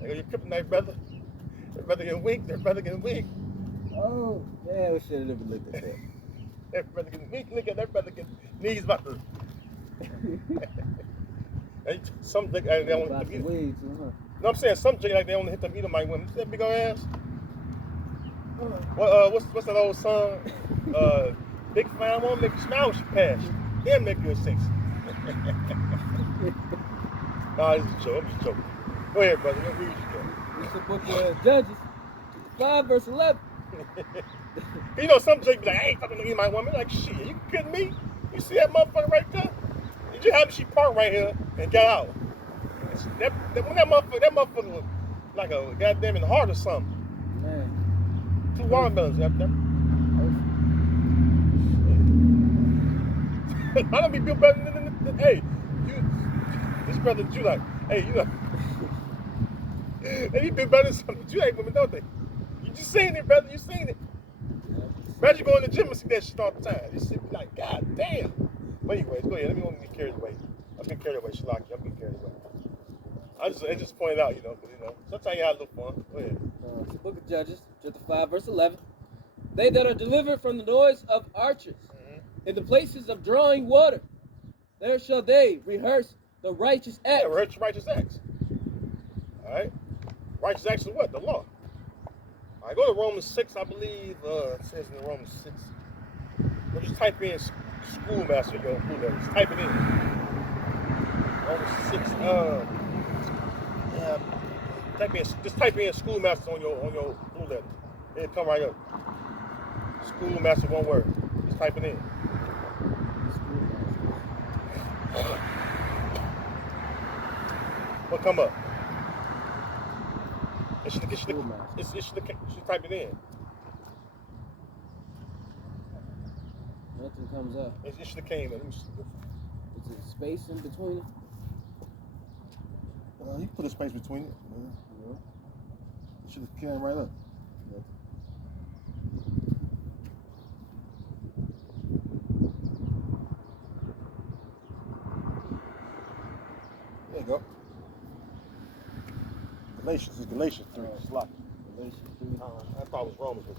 They go your kryptonite, brother. Their brother getting weak. Their brother getting weak. Oh, yeah, we should have never looked at that. Their brother getting weak. Look at their brother getting knees about to. Some they only hit the meat. Weeds, No, I'm saying some drink like they only hit the meat of my women. See that big old ass? What's that old song? Big fan, I won't make you smile pass. Then make you a six. Nah, this is a joke. I'm just joking. Go ahead, brother. What read you It's the book of Judges, 5 verse 11. You know, some drink be like, I ain't fucking eat my woman. Like, shit, you kidding me? You see that motherfucker right there? Did you have she parked right here and got out? When that motherfucker was like a goddamn in heart or something. Man. 2 watermelons up there. I don't be built better than hey, you. This brother, you like, hey, you know. They be built better than some you ain't women, don't they? You just seen it, brother. You seen it. Imagine going to the gym and see that shit all the time. This shit be like, God damn. But anyways, go ahead. Let me get carried away. I'm getting carried away, Shalaki. I'm getting carried away. I just pointed out, you know, sometimes you have a little fun. Go ahead. It's the book of Judges, chapter 5, verse 11. They that are delivered from the noise of archers, in the places of drawing water, there shall they rehearse the righteous acts. Yeah, rehearse righteous acts. All right. Righteous acts is what? The law. All right, go to Romans 6, I believe. It says in Romans 6. We'll just type in schoolmaster, yo. Just type it in. Romans 6. Yeah. Just type in schoolmaster on your blue letter. It'll come right up. Schoolmaster, one word. Just type it in. What come up? It should type it in. Nothing comes up. It should have came in. Let me see. Is there space in between it? You can put a space between it. Yeah. It should have came right up. There you go. Galatians 3. It's locked. Galatians 3. I thought it was Romans.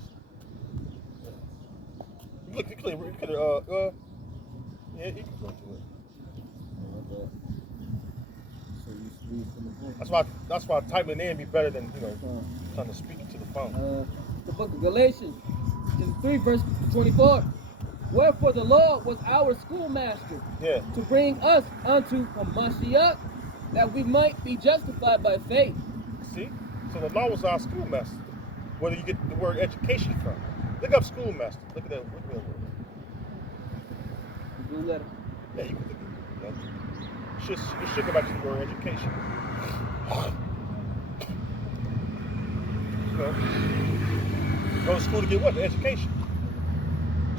You could yeah, you can go to it. So you read from the book. That's why typing it in be better than trying to speak to the phone. The book of Galatians, chapter 3, verse 24. Wherefore the law was our schoolmaster, to bring us unto Hamashiach, that we might be justified by faith. See? So the law was our schoolmaster. Where do you get the word education from? Look up schoolmaster. Look at that. Look at that word. The blue letter. Yeah, you can look at it. You should go back to the word education. You know, go to school to get what? The education.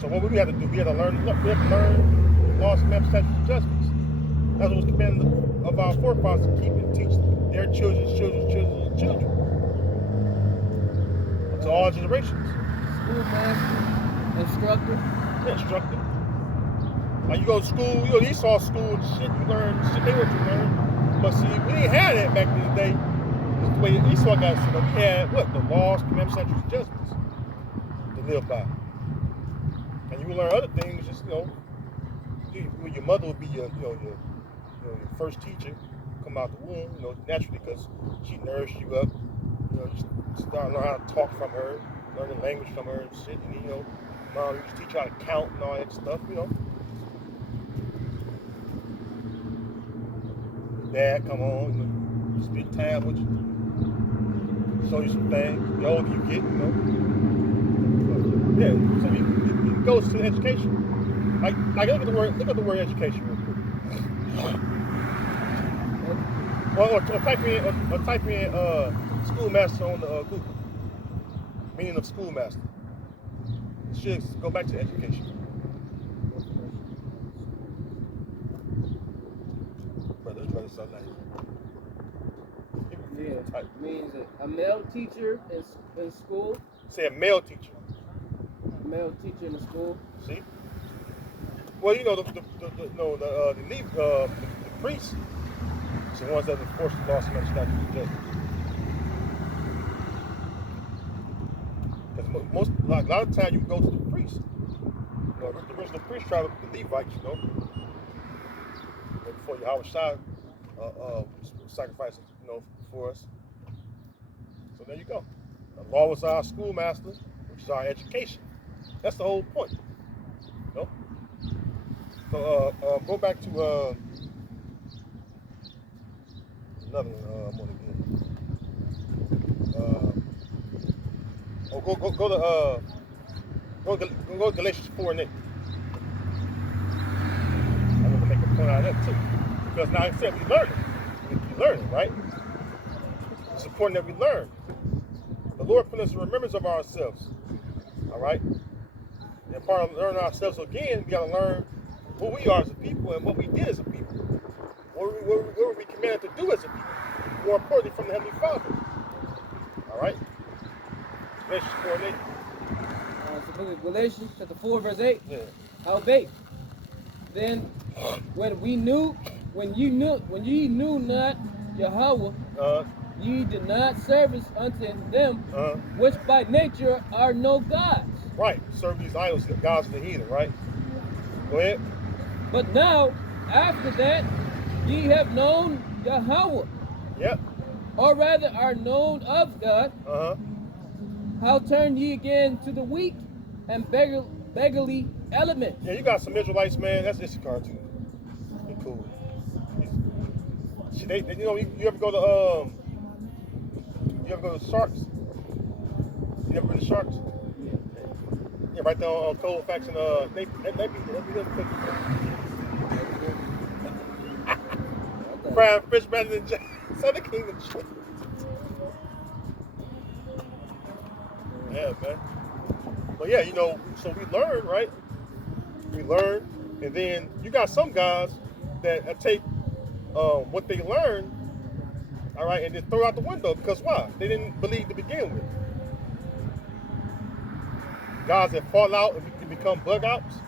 So what we had to do, we had to learn laws, commandments, statutes, and judgments. That's what was commanded of our forefathers to keep and teach their children's children. To all generations. Schoolmaster, instructor. Yeah, instructor. Like you go to school, you go to Esau school and shit, you learn shit they want you to learn. But see, we didn't have that back in the day. That's the way Esau got set up. We had what? The laws, commandments, statutes, and judgments to live by. And you will learn other things, just your mother would be your first teacher, come out the womb, naturally because she nourished you up. You start learning how to talk from her, learn the language from her and shit. And mom used to teach you how to count and all that stuff. Dad come on, spend time with you, show you some things. The older you get, Yeah, so it goes to education. Like look at the word education real quick. Or type in schoolmaster on the Google. Meaning of schoolmaster. It should go back to education. Brother, something Yeah, means a male teacher in school. Say a male teacher. male teacher in the school. See? Well, you know, the priests, is the ones that enforce the laws and statutes and judgments. Because a lot of times you go to the priest. You know, the original priest tribe, the Levites, you know, before Yahweh Shai sacrificed, you know, for us. So there you go. The law was our schoolmaster, which is our education. That's the whole point. You know? So go back to another one I'm gonna get. Go to Galatians 4:8. I'm gonna make a point out of that too. Because now I said we learn it. We learn it, right? It's important that we learn. The Lord put us in remembrance of ourselves. All right? And part of learning ourselves again, we gotta learn who we are as a people and what we did as a people. What were we commanded to do as a people? More importantly, from the Heavenly Father. All right? Galatians 4:8. So Galatians chapter 4, verse 8. Yeah. Howbeit, then when ye knew not Yahweh, ye did not service unto them which by nature are no gods. Right. Serve these idols, the gods of the heathen, right? Go ahead. But now, after that, ye have known Yahweh. Yep. Or rather are known of God. How turn ye again to the weak and beggarly element? Yeah, you got some Israelites, man. That's Issachar too. They're cool. You know, you ever go to Sharks? You ever been to Sharks? Yeah, right there on Colfax and they be them cookies. Fried fish better than Southern Kingdom. Yeah, man. But yeah, you know, so we learn, right? We learn, and then you got some guys that take what they learn, all right, and just throw it out the window because why? They didn't believe to begin with. Guys that fall out and become bug outs,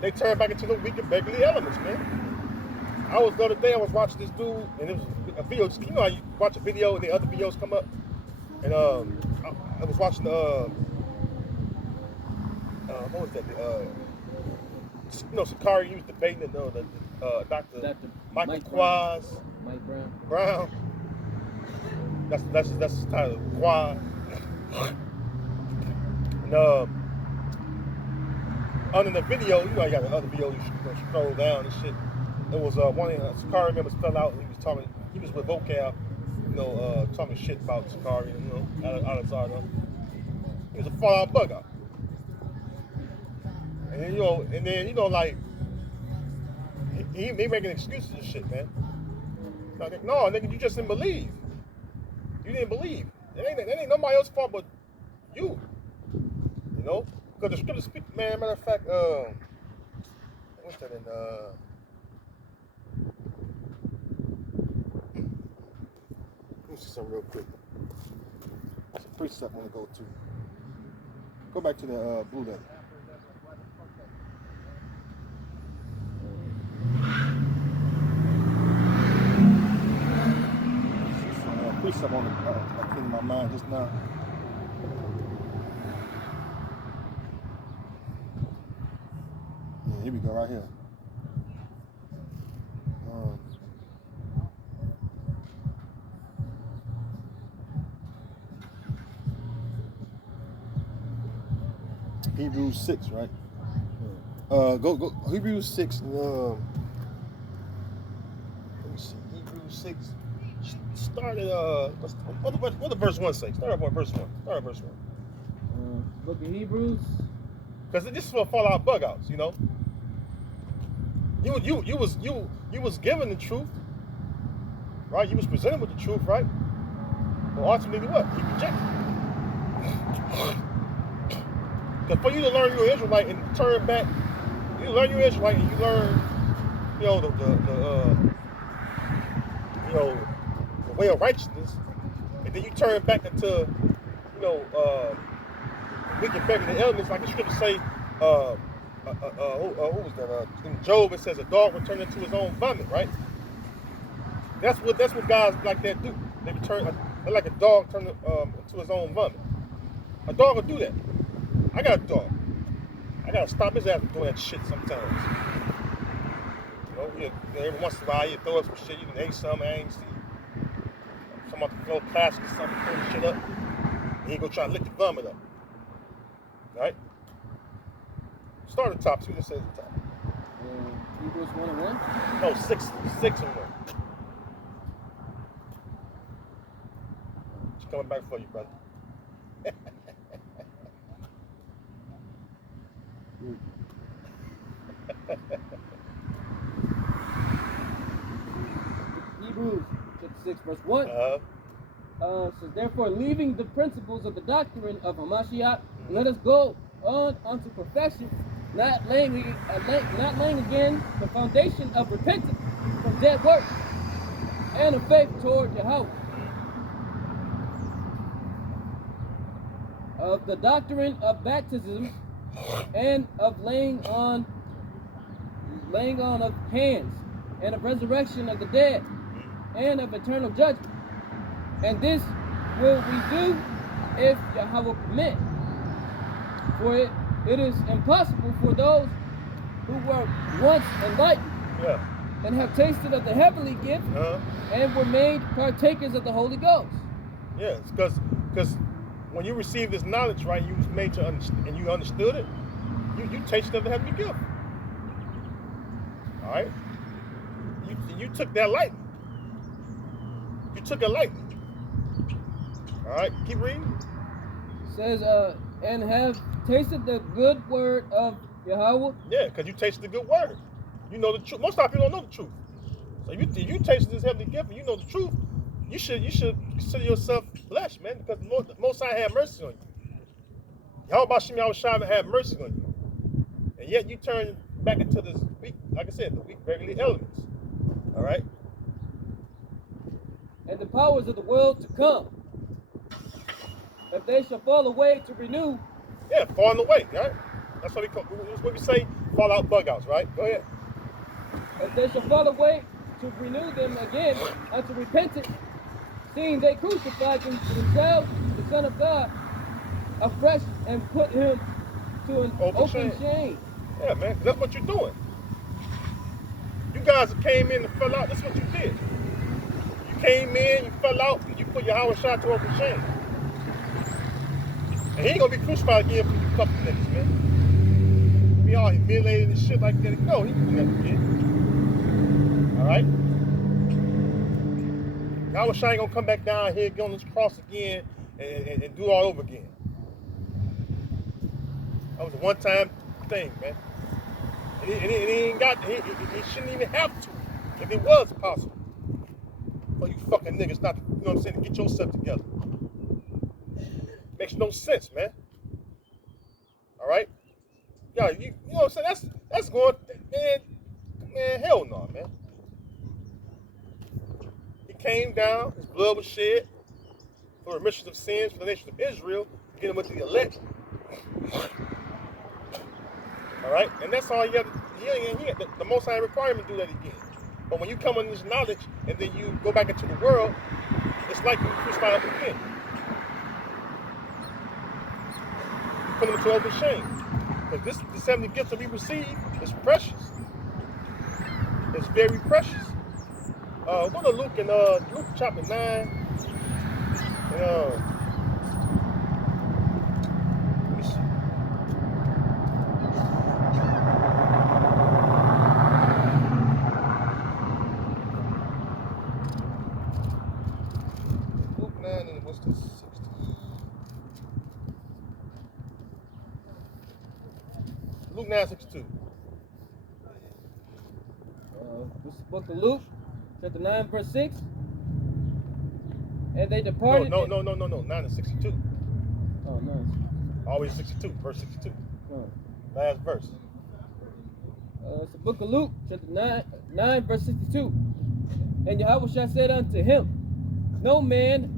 they turn back into the weak and beggarly elements, man. The other day I was watching this dude, and it was a video. You know how you watch a video and the other videos come up, and I was watching what was that? You know, Sakari, he was debating Dr. Michael Quaz. Mike Brown. That's his title, Quaz. And under the video, you know, you got the other video, you scroll down and shit. There was one of the Sakari members fell out, and he was with vocab, you know, talking shit about Sakari, you know, Alexander. He was a fallout bug out. And then, you know, like, he making excuses and shit, man. Like, no, nigga, you just didn't believe. You didn't believe. That ain't nobody else's fault but you. You know? Because the scripture speak, man, matter of fact, what's that in, let me see something real quick. It's a precept I want to go to. Go back to the blue letter. Precept on in my mind just now. Yeah, here we go, right here. Hebrews 6, right? Go Hebrews 6. Let me see. Hebrews 6. Start at what the verse 1 say? Start at verse 1. Start at verse 1. Book of Hebrews. Because this is for fallout bug outs, you know. You was given the truth, right? You was presented with the truth, right? Well, ultimately, what? You rejected it. Because for you to learn you're an Israelite and turn back, you learn you're an Israelite and you learn, you know, the way of righteousness, and then you turn back into, you know, weak and beggar the elements, like the scripture say, who was that? In Job, it says a dog will turn into his own vomit, right? That's what guys like that do. They return like a dog turn into his own vomit. A dog will do that. I got a dog. I gotta stop his ass from doing that shit sometimes. You know, every once in a while, you throw up some shit, you can ate something I ain't see. Some off the floor, plastic or something, throw the shit up. And he go try to lick the vomit up. Right? Start at the top, see what it says at the top. Hebrews 1:1? No, 6 and 1. She's coming back for you, brother. Hebrews chapter 6 verse 1 says, therefore, leaving the principles of the doctrine of Hamashiach, let us go on unto perfection, not laying again the foundation of repentance from dead works and of faith toward Yahweh, of the doctrine of baptism and of laying on of hands, and of resurrection of the dead, and of eternal judgment. And this will we do if Yahweh permit. For it is impossible for those who were once enlightened and have tasted of the heavenly gift and were made partakers of the Holy Ghost. Yes, because when you received this knowledge, right, you was made to understand, and you understood it, you tasted of the heavenly gift. All right? You took that lightly. You took it lightly. All right, keep reading. It says, and have tasted the good word of Yahweh. Yeah, because you tasted the good word. You know the truth. Most of you don't know the truth. So you tasted this heavenly gift and you know the truth. You should consider yourself blessed, man, because the Most High had mercy on you. Yahweh Shem Yahushua had mercy on you. And yet you turn back into this weak, like I said, the weak beggarly elements. All right? And the powers of the world to come, if they shall fall away to renew. Yeah, falling away, right? That's what we say, fall out bug outs, right? Go ahead. If they shall fall away to renew them again unto repentance, seeing they crucified to themselves the Son of God afresh and put him to an open shame. Yeah, man, that's what you're doing. You guys that came in and fell out, that's what you did. You came in, you fell out, and you put your Howard shot to open shame. And he ain't gonna be crucified again for you couple niggas, man. Be all humiliated and shit like that. No, he can do that again. Alright? Howard Shah ain't gonna come back down here, get on this cross again, and do it all over again. That was a one-time thing, man. And he shouldn't even have to, if it was possible. For you fucking niggas not to, you know what I'm saying, to get yourself together. Makes no sense, man. All right? Yeah, you know what I'm saying? That's going, man, hell no, man. He came down, his blood was shed for the remission of sins for the nation of Israel, getting with the elect. All right? And that's all you have to, the Most High requirement to do that again. But when you come in this knowledge and then you go back into the world, it's like you crucify up again. You put them into open shame. Because this heavenly gift that we receive is precious. It's very precious. Go to Luke in Luke chapter 9. And, let me see. Luke 9 and what's this? 16. Luke 9:62. This is the book of Luke, chapter 9, verse 6. And they departed. No, 9:62. Oh, no. Always 62, verse 62. Oh. Last verse. It's the book of Luke, chapter 9, verse 62. And Yahushua said unto him, no man,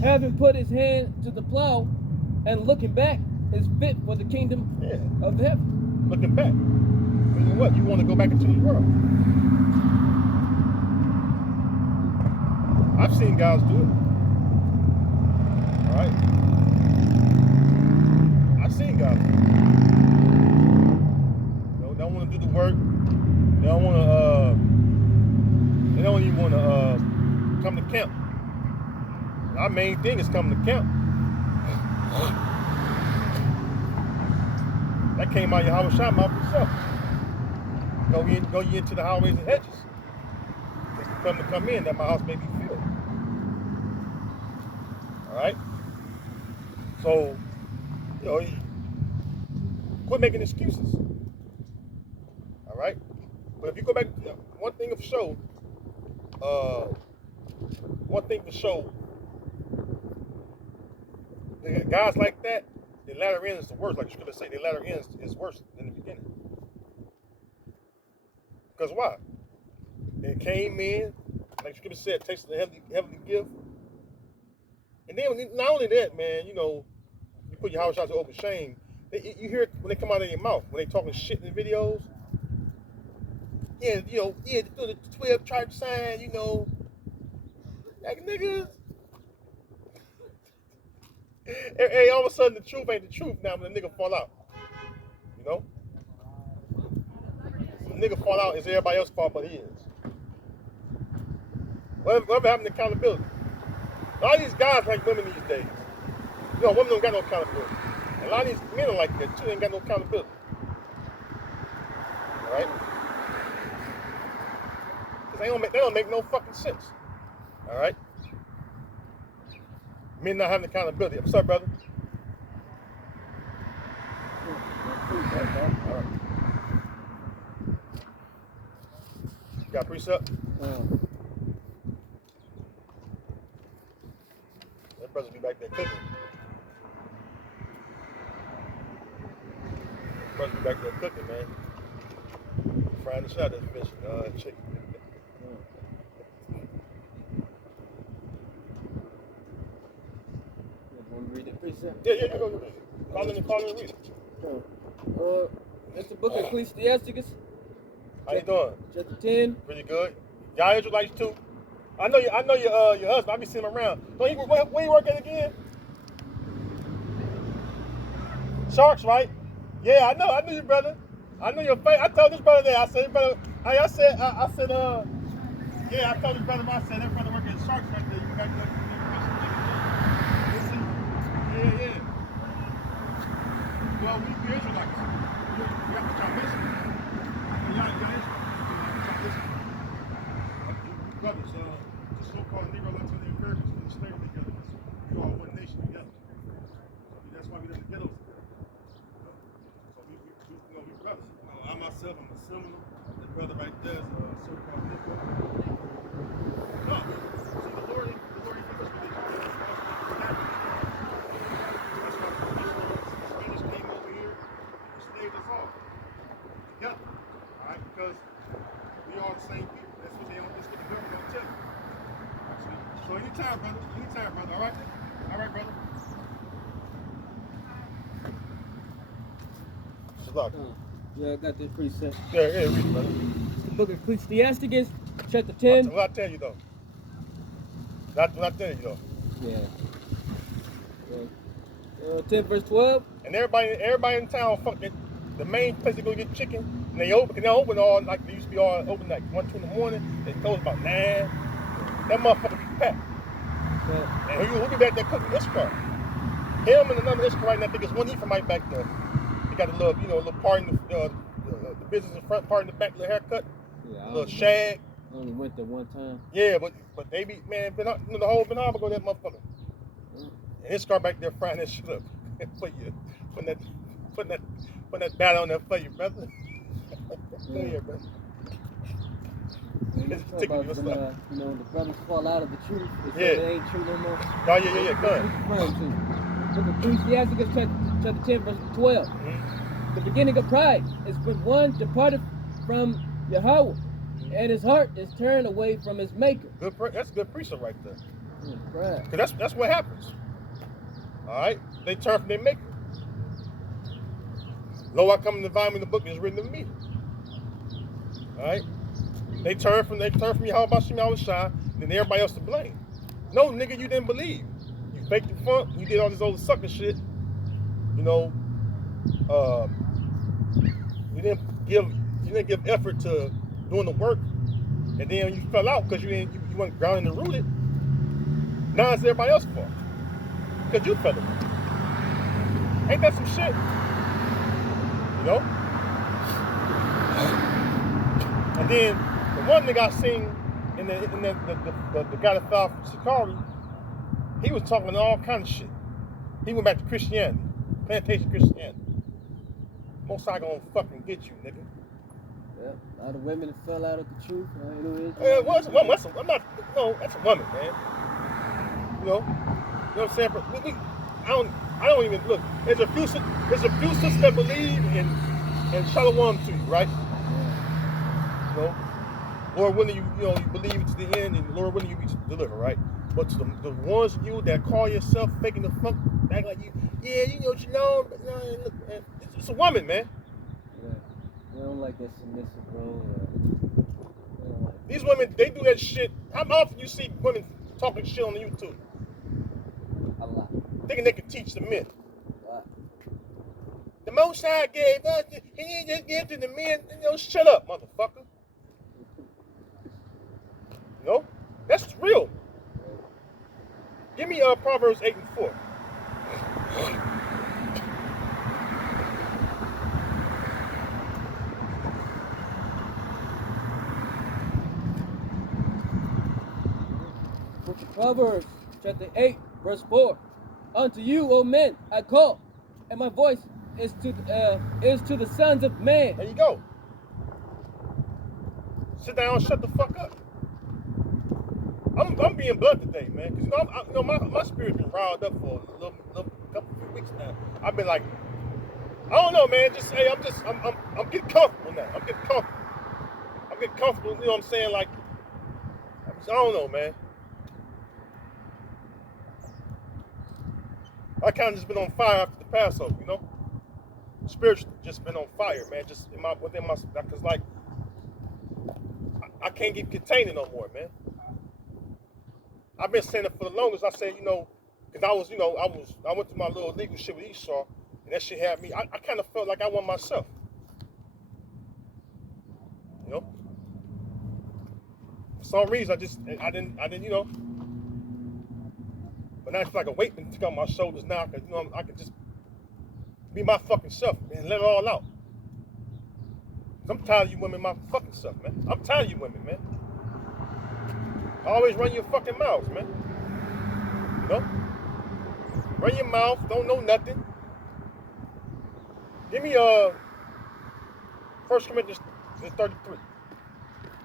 having put his hand to the plow, and looking back is fit for the kingdom of heaven. Looking back. Meaning what? You want to go back into the world. I've seen guys do it. All right? I've seen guys do it. They don't want to do the work. They don't want to, they don't even want to come to camp. Our main thing is coming to camp. That came out of Yahweh Shai mouth himself. Go ye into the highways and hedges. Just for them to come in, that my house may be filled. All right? So, quit making excuses. All right? But if you go back, one thing for sure, guys like that, the latter end is the worst. Like you could say, the latter end is worse than the beginning. Because why? They came in, like you said, tasted the heavenly gift. And then not only that, man, you put your house out to open shame. You hear it when they come out of your mouth, when they talking shit in the videos. Yeah, the 12 tribe sign, like niggas. Hey, all of a sudden the truth ain't the truth now when the nigga fall out. When the nigga fall out, it's everybody else's fault but his. Whatever happened to accountability? A lot of these guys like women these days. Women don't got no accountability. And a lot of these men are like that too, they ain't got no accountability. Alright? Because they don't make no fucking sense. Alright? Men not having accountability. What's up, brother? All right. You got a precept? That brother be back there cooking. Brother be back there cooking, man. Frying the shot at fish, chicken. Read the precept? Yeah, go. Call in and read it. It's the book of Ecclesiasticus. How you doing? Chapter 10. Pretty good. Y'all Israelites too? I know your husband. I be seeing him around. Where you work at again? Sharks, right? Yeah, I know you, brother. I know your face. I told this brother that. I said, brother. I said, yeah. I told this brother. I said that brother work at Sharks right there. You got Yeah. Well, we Israelites. We have to try this. Y'all Israelites. Brothers, the so-called Negroites and the Americans were enslaved together. We all one nation together. So that's why we live in ghettos together. So we brothers. I myself, I'm a Seminole. The brother right there is a so-called Negro. No, see the Lord gave us religion. That's why the Spanish came over here and enslaved us all together. All right, because we all the same people. That's what the government don't tell you. So anytime, brother. All right, brother. Yeah, I got this precept. Yeah, read it, brother. It's the book of Ecclesiasticus, chapter 10. What I tell you though. That's what I tell you though. Yeah. 10 verse 12. And everybody in town, fuck it. The main place to go get chicken, and they open all like they used to be all open like 1, 2 in the morning. They close about 9. That motherfucker be packed. Yeah. And who be back there cooking this part? Him and another Israelite, and I think it's one Ephraimite back there. They got a little part in the business in front, part in the back, little haircut, a little shag. I only went there one time. Yeah, but they be the whole Ben Harbor go that motherfucker. And this car back there frying that shit up for you, putting that batter on there for you, brother. Go ahead, brother. It's about when the brothers fall out of the truth. It ain't true no more. Oh yeah. Go ahead. Book of Ecclesiasticus chapter 10 verse 12. The beginning of pride is when one departed from Yahweh, and his heart is turned away from his maker. That's a good precept right there. Pride. Cause that's what happens. All right? They turn from their maker. Lo, I come in the volume of the book is written of me. All right? They turn from Yahweh Shem Yahweh Shai, then everybody else to blame. No, nigga, you didn't believe. You faked the funk. You did all this old sucker shit. You know, you didn't give effort to doing the work, and then you fell out because you weren't grounded and rooted. Now it's everybody else's fault because you fell out. Ain't that some shit? You know? And then the one nigga I seen in the guy that fell from Sakari, he was talking all kind of shit. He went back to Christianity, plantation Christianity. Most I gonna fucking get you, nigga. Yeah, a lot of women that fell out of the truth. Yeah, well, it's a woman. That's a woman, man. You know what I'm saying? But I don't even look. There's a few sisters that believe in Shalom to you, right? You know, Lord willing, you believe it to the end, and Lord willing, you be delivered, right? But to the ones of you that call yourself faking the funk, act like you know, but no, look, man, it's a woman, man. Yeah, they don't like that submissive role. These women, they do that shit. How often you see women talking shit on YouTube? A lot. Thinking they can teach the men. A lot. The Most High gave us, he didn't just give to the men. Shut up, motherfucker. You know? That's real. Give me Proverbs 8 and 4. Book of Proverbs, chapter 8, verse 4. Unto you, O men, I call, and my voice is to the sons of man. There you go. Sit down, shut the fuck up. I'm being blunt today, man, because my spirit's been riled up for a couple few weeks now. I've been like, I don't know, man. I'm getting comfortable now. I'm getting comfortable. You know what I'm saying? Like, I don't know, man. I kind of just been on fire after the Passover, you know. Spiritually, just been on fire, man. Just within my, because like, I can't keep containing no more, man. I've been saying it for the longest. I said, because I went to my little legal shit with Esau, and that shit had me. I kind of felt like I won myself. You know? For some reason, I didn't, But now it's like a weight been took on my shoulders now, because, I can just be my fucking self and let it all out. I'm tired of you women my fucking self, man. I'm tired of you women, man. Always run your fucking mouths, man. You know? Run your mouth, don't know nothing. Give me 1 Corinthians 33.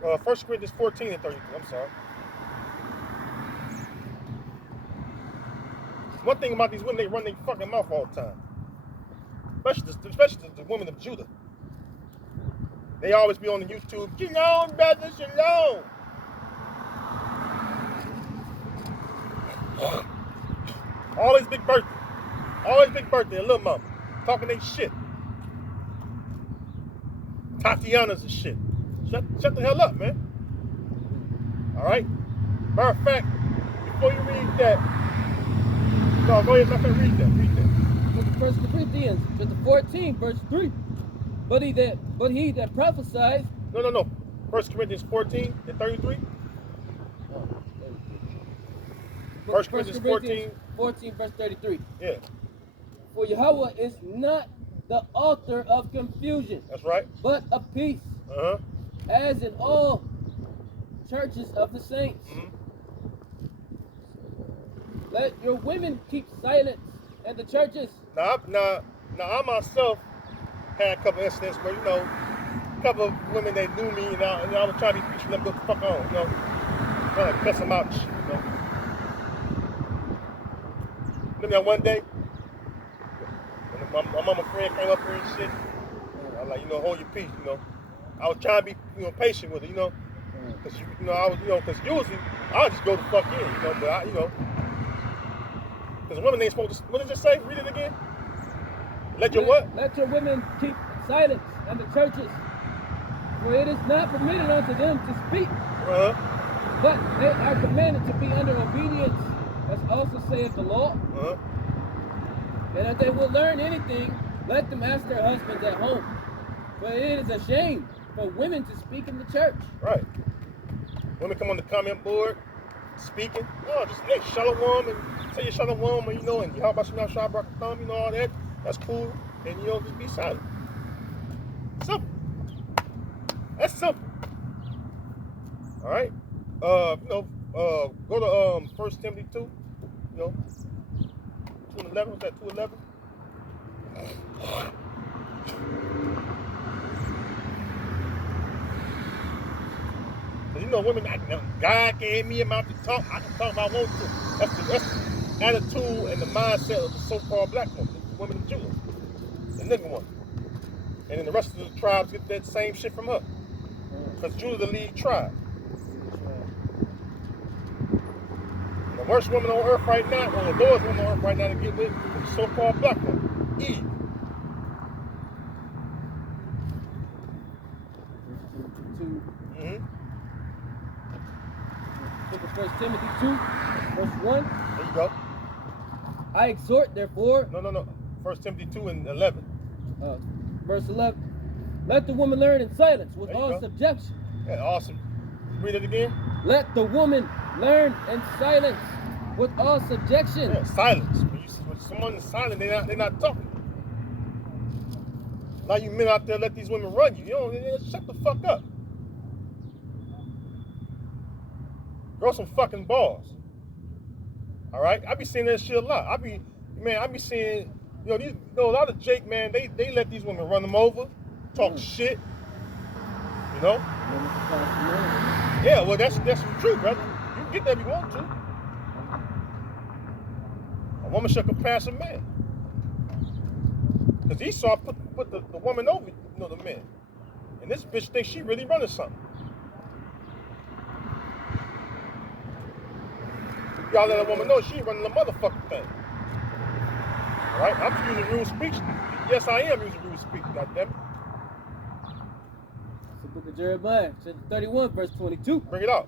1 Corinthians 14 and 33, I'm sorry. One thing about these women, they run their fucking mouth all the time. Especially the women of Judah. They always be on the YouTube, Shalom, brother, shalom. Always big birthday, and little mama. Talking they shit. Tatiana's and shit. Shut the hell up, man. Alright? Matter of fact, before you read that, no, go ahead, let me read that. Book of 1 Corinthians, chapter 14, verse 3. But he that prophesies. No. 1 Corinthians 14 and 33. 1 Corinthians 14, verse 33. Yeah. For Yahweh is not the author of confusion. That's right. But of peace. Uh-huh. As in all churches of the saints. Mm-hmm. Let your women keep silence and the churches. Now I myself had a couple incidents where, a couple of women that knew me, and I was trying to be preaching them, go the fuck on, trying to cuss them out and shit, Remember that one day, when my mama friend came up here and shit, I was like, hold your peace, I was trying to be, patient with her, because, I was, because usually, I'll just go the fuck in, but Because women ain't supposed to. What did it say? Read it again. Let your what? Let your women keep silence in the churches, for it is not permitted unto them to speak, but they are commanded to be under obedience, as also saith the law. And if they will learn anything, let them ask their husbands at home. For it is a shame for women to speak in the church. Right. Women come on the comment board speaking. Oh, just hey, shalom and say your shalom and and how about some shabrak thumb, all that. That's cool. And just be silent. Simple. That's simple. All right. Go to 1 Timothy 2. 2:11. Was that 2:11? Women, God gave me a mouth to talk. I can talk if I want to. That's the attitude and the mindset of the so-called black woman, the women of Judah, the nigga one. And then the rest of the tribes get that same shit from her. Because Judah the lead tribe. The worst woman on earth right now, or the lowest woman on earth right now to get with, is the so-called black woman, Eve. Book of 1 Timothy 2, verse 1. There you go. I exhort, therefore. No. 1 Timothy 2:11. Verse 11. Let the woman learn in silence with all subjection. Yeah, awesome. Read it again. Let the woman learn in silence with all subjection. Yeah, silence. When someone is silent, they're not talking. Now you men out there let these women run you. Shut the fuck up. Grow some fucking balls. All right? I be seeing that shit a lot. I be seeing, a lot of Jake, man, they let these women run them over, talk shit. Yeah, well, that's the truth, brother. You can get that if you want to. A woman should compass a man. Because Esau put the woman over, the man. And this bitch thinks she really running something. Y'all let a woman know she ain't running the motherfucking thing. All right? I'm using rude speech. Yes, I am using rude speech, goddammit. It's the book of Jeremiah, chapter 31, verse 22. Bring it out.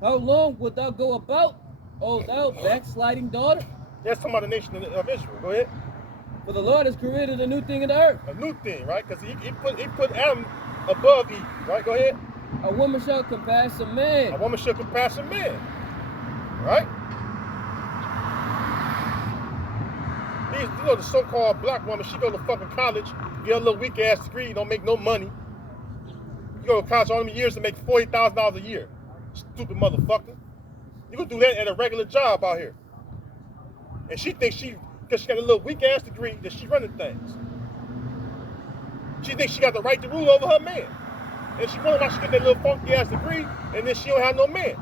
How long wilt thou go about, O thou backsliding daughter? That's talking about the nation of Israel. Go ahead. For the Lord has created a new thing in the earth. A new thing, right? Because he put Adam above Eve, right? Go ahead. A woman shall compass a man. A woman shall compass a man. Right? These, the so-called black woman, she go to fucking college, get a little weak ass degree, don't make no money. You go to college all them years to make $40,000 a year. Stupid motherfucker. You gonna do that at a regular job out here. And she thinks because she got a little weak ass degree, that she running things. She thinks she got the right to rule over her man. And she wondering why she get that little funky ass degree, and then she don't have no man.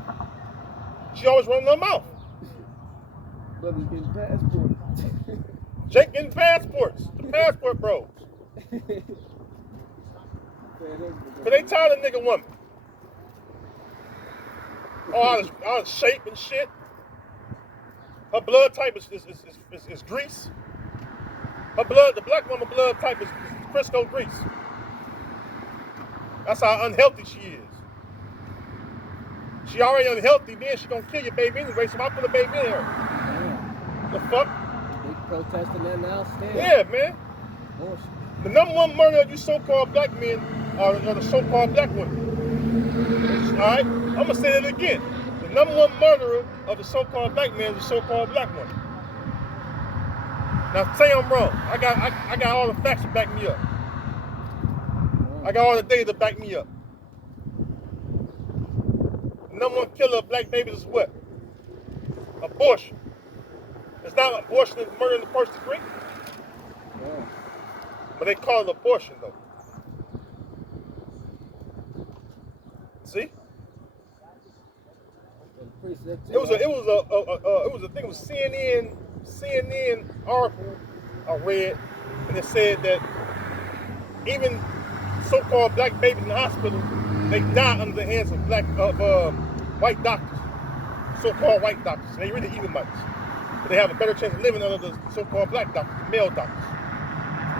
She always running her mouth. Brother's getting passports. Jake getting passports. The passport bros. Cause they tired of nigga woman. All out of shape and shit. Her blood type is grease. The black woman blood type is Crisco grease. That's how unhealthy she is. She already unhealthy, then she gonna kill your baby anyway, so I put a baby in her. Damn. The fuck? They protesting that now still. Yeah, man. Bullshit. The #1 murder of you so-called black men are the so-called black women. Alright? I'm gonna say that again. The #1 murderer of the so-called black man is the so-called black woman. Now say I'm wrong. I got all the facts to back me up. I got all the data to back me up. The #1 killer of black babies is what? Abortion. It's not abortion, it's murder in the first degree. Yeah. But they call it abortion though. See? It was a CNN article I read, and it said that even so-called black babies in the hospital, they die under the hands of white doctors, so-called white doctors. They really Edomites. They have a better chance of living under the so-called black doctors, male doctors,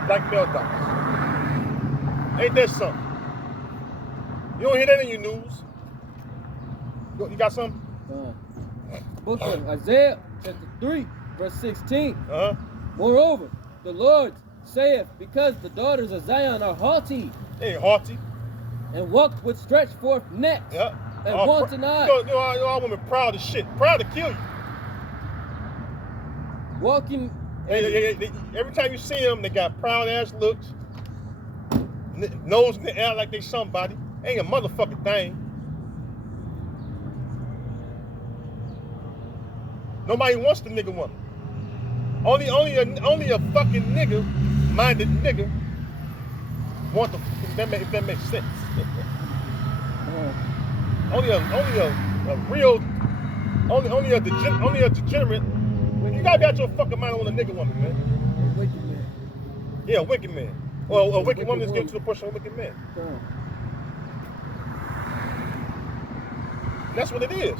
black male doctors. Ain't that something? You don't hear that in your news. You got something? Book of Isaiah, chapter 3, verse 16. Moreover, the Lord saith, because the daughters of Zion are haughty. They ain't haughty. And walk with stretched forth necks. And wanton eyes. You know, all women proud as shit. Proud to kill you. Walking. Every time you see them, they got proud ass looks. Nose in the air like they somebody. Ain't a motherfucking thing. Nobody wants the nigga woman. Only a fucking nigga-minded nigga want the. If that makes sense. Only a degenerate. You gotta be out your fucking mind on a nigga woman, man. A wicked man. Yeah, a wicked man. Or a wicked woman is getting to the push of a wicked man. That's what it is.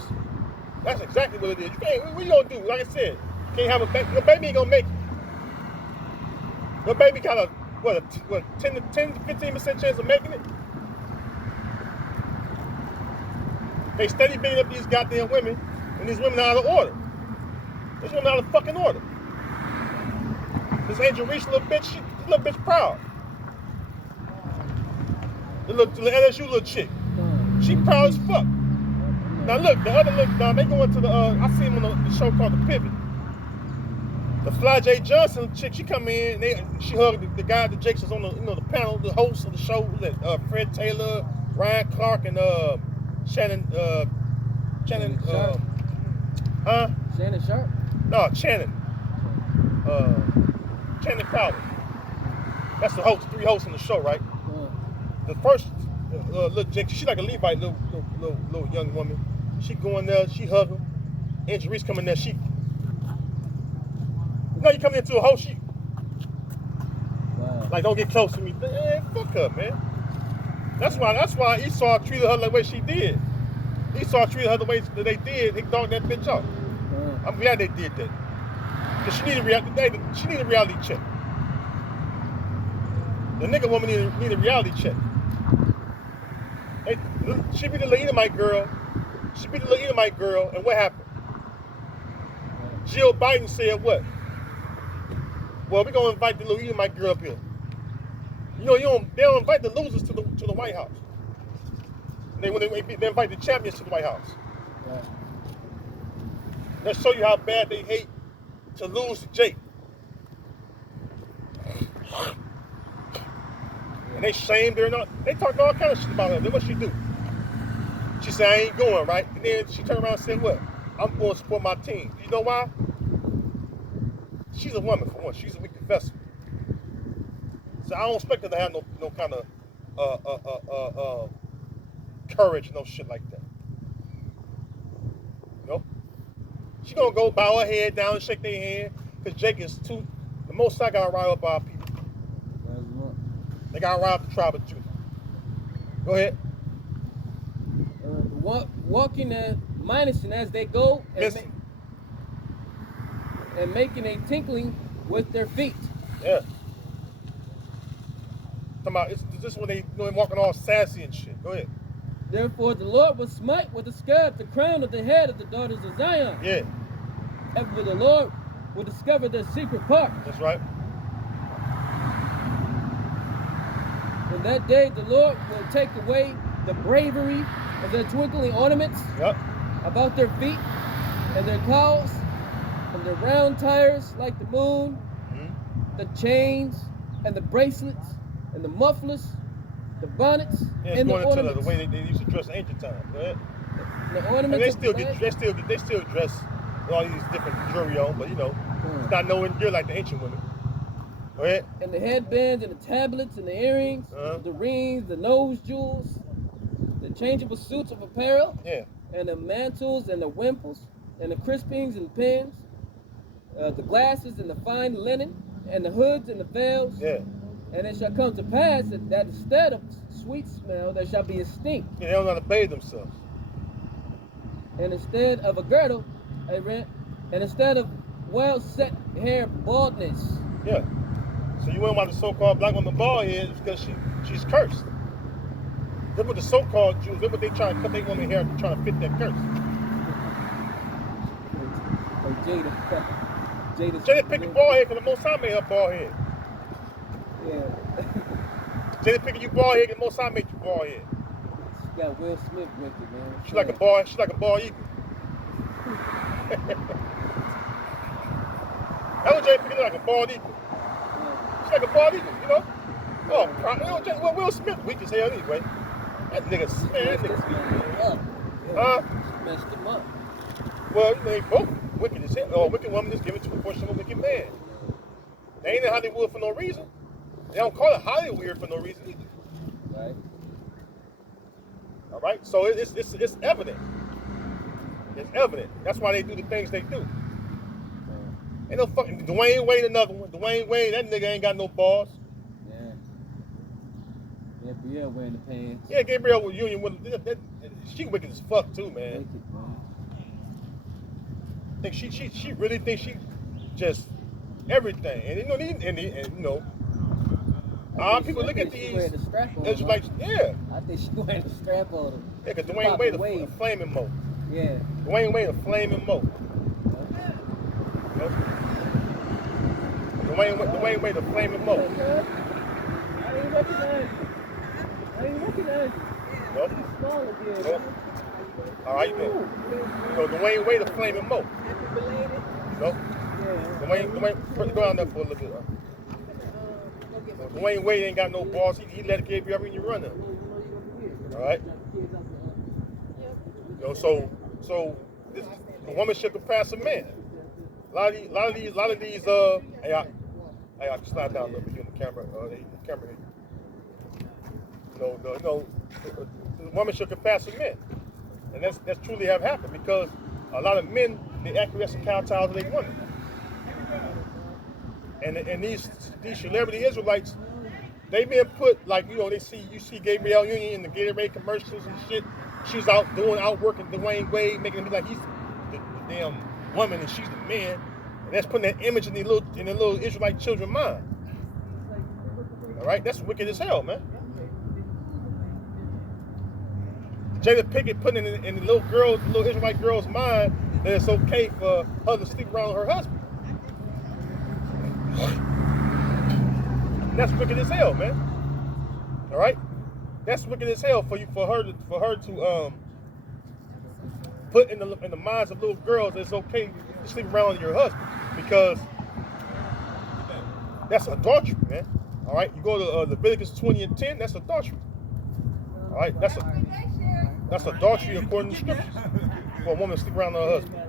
That's exactly what it is. You can't. What you gonna do? Like I said, you can't have a baby. Your baby ain't gonna make it. Your baby got a 10 to 15% chance of making it. They steady beating up these goddamn women, and these women are out of order. These women out of fucking order. This Angel Reese little bitch, this little bitch proud. The LSU little chick, she proud as fuck. Now look, the other look, now they going to the, I see him on the show called The Pivot. The Fly J. Johnson chick, she come in, she hugged the guy that Jakes was on the, the panel, the host of the show, was that Fred Taylor, Ryan Clark, and Shannon Sharp. Shannon Sharp? No, Channing. Channing Crowder. That's the host, 3 hosts on the show, right? The first little Jake, she like a Levite, little young woman. She go in there, she hug him. Angel Reese come in there, you come into a host, like, don't get close to me. Man, fuck her, man. That's why Esau treated her the way she did. Esau treated her the way that they did. He dogged that bitch off. I'm glad they did that. Cause she need a reality check. The nigga woman need a reality check. She be the little Edomite girl. And what happened? Jill Biden said what? Well, we're gonna invite the little Edomite girl up here. They don't invite the losers to the White House. They invite the champions to the White House. Let's show you how bad they hate to lose to Jake. And they shamed her and all. They talked all kind of shit about her. Then what she do? She said, I ain't going, right? And then she turned around and said, what? I'm going to support my team. You know why? She's a woman, for one. She's a weak vessel. So I don't expect her to have no kind of courage, no shit like that. You know? She gonna go bow her head down and shake their hand, because Jake is the most I gotta rile up our people. They gotta rile up the tribe of Judah. Go ahead. Walking and minusing as they go and making a tinkling with their feet. Yeah. Is this when they walking all sassy and shit? Go ahead. Therefore the Lord will smite with a scab the crown of the head of the daughters of Zion. Yeah. Ever the Lord will discover their secret part. That's right. In that day the Lord will take away the bravery of their twinkling ornaments about their feet, and their claws, and their round tires like the moon, the chains, and the bracelets, and the mufflers, the bonnets, and the ornaments. Into the way they used to dress in ancient times. Right? The ornaments. And they still dress with all these different jewelry on, but it's not nowhere near like the ancient women. Go ahead. And the headbands, and the tablets, and the earrings, the rings, the nose jewels, the changeable suits of apparel, and the mantles, and the wimples, and the crispings and pins, the glasses, and the fine linen, and the hoods, and the veils. Yeah. And it shall come to pass that instead of sweet smell, there shall be a stink. Yeah, they don't know how to bathe themselves. And instead of a girdle, a rent, and instead of well set hair baldness. Yeah. So you went about the so-called black woman bald head is because she's cursed. Look what the so-called Jews, look what they trying to cut their woman hair trying to fit that curse. Jada Pinkett bald head because the Most High made her bald head. Yeah. Jada Pinkett, you bald head because the Most High made you bald head. She got Will Smith wicked, man. She's like a bald eagle. That was Jada Pinkett like a bald eagle. She's like a bald eagle, you know? Oh, well, Will Smith weak as hell anyway. That nigga, man, that nigga. Messed him up. Well, they both wicked as hell. Oh, a wicked woman is given to a portion of a wicked man. They ain't in Hollywood for no reason. They don't call it Hollywood for no reason either. Right. All right, so it's evident. It's evident. That's why they do the things they do. Ain't no fucking Dwayne Wade, another one. Dwayne Wade, that nigga ain't got no balls. Yeah. Gabrielle wearing the pants. Yeah, Gabrielle Union with she wicked as fuck too, man. Wicked, man. I think she really thinks she just everything, and you know, people look at these. It's like, yeah. I think she wearing a strap on her. Yeah, cause Dwayne Wade a flaming mo. Yeah. Dwayne Wade a flaming mo. You know? Dwayne Wade a flaming mo. I didn't recognize you. Nope. Small again. Nope. All right, you know. Dwayne Wade a flaming mo. You know? Yeah. Dwayne, go down there for a little bit. Dwayne Wade ain't got no balls. He let Gabrielle Union run him. All right. You know, so this a woman should pass a man. A lot of these. Hey, I can slide down a little bit on the camera. The camera here. The woman should pass a man, and that's truly have happened because a lot of men they acquiesce and kowtow to their women. And these celebrity Israelites, they been put like, you know, you see Gabrielle Union in the Gatorade commercials and shit. She's out working Dwayne Wade, making him be like he's the damn woman and she's the man. And that's putting that image in the little Israelite children's mind. All right, that's wicked as hell, man. Jada Pinkett putting in the little Israelite girl's mind that it's okay for her to sleep around her husband. That's wicked as hell, man. All right, that's wicked as hell for her to put in the minds of little girls that it's okay to sleep around your husband because that's adultery, man. All right, you go to Leviticus 20:10. That's adultery. All right, that's adultery according to scriptures for a woman to sleep around her husband.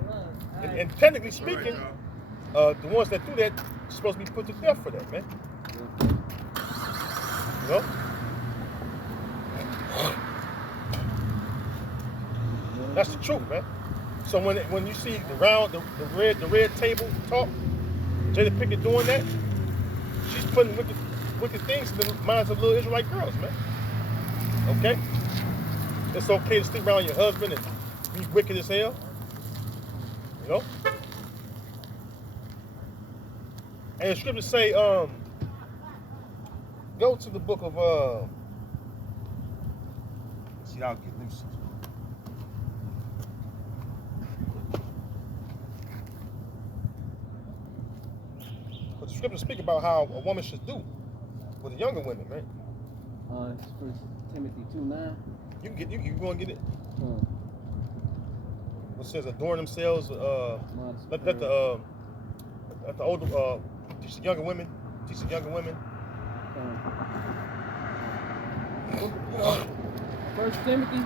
And technically speaking, the ones that do that are supposed to be put to death for that, man. You know? That's the truth, man. So when you see the red table talk, Jada Pinkett doing that, she's putting wicked things in the minds of little Israelite girls, man. Okay? It's okay to sleep around your husband and be wicked as hell. You know? And the scriptures say, go to the book of see, I'll get them. But the scriptures speak about how a woman should do with the younger women, right? It's 1 Timothy 2:9. You go and get it. What says adorn themselves? Let the older teach the younger women. Teach the younger women. 1 Timothy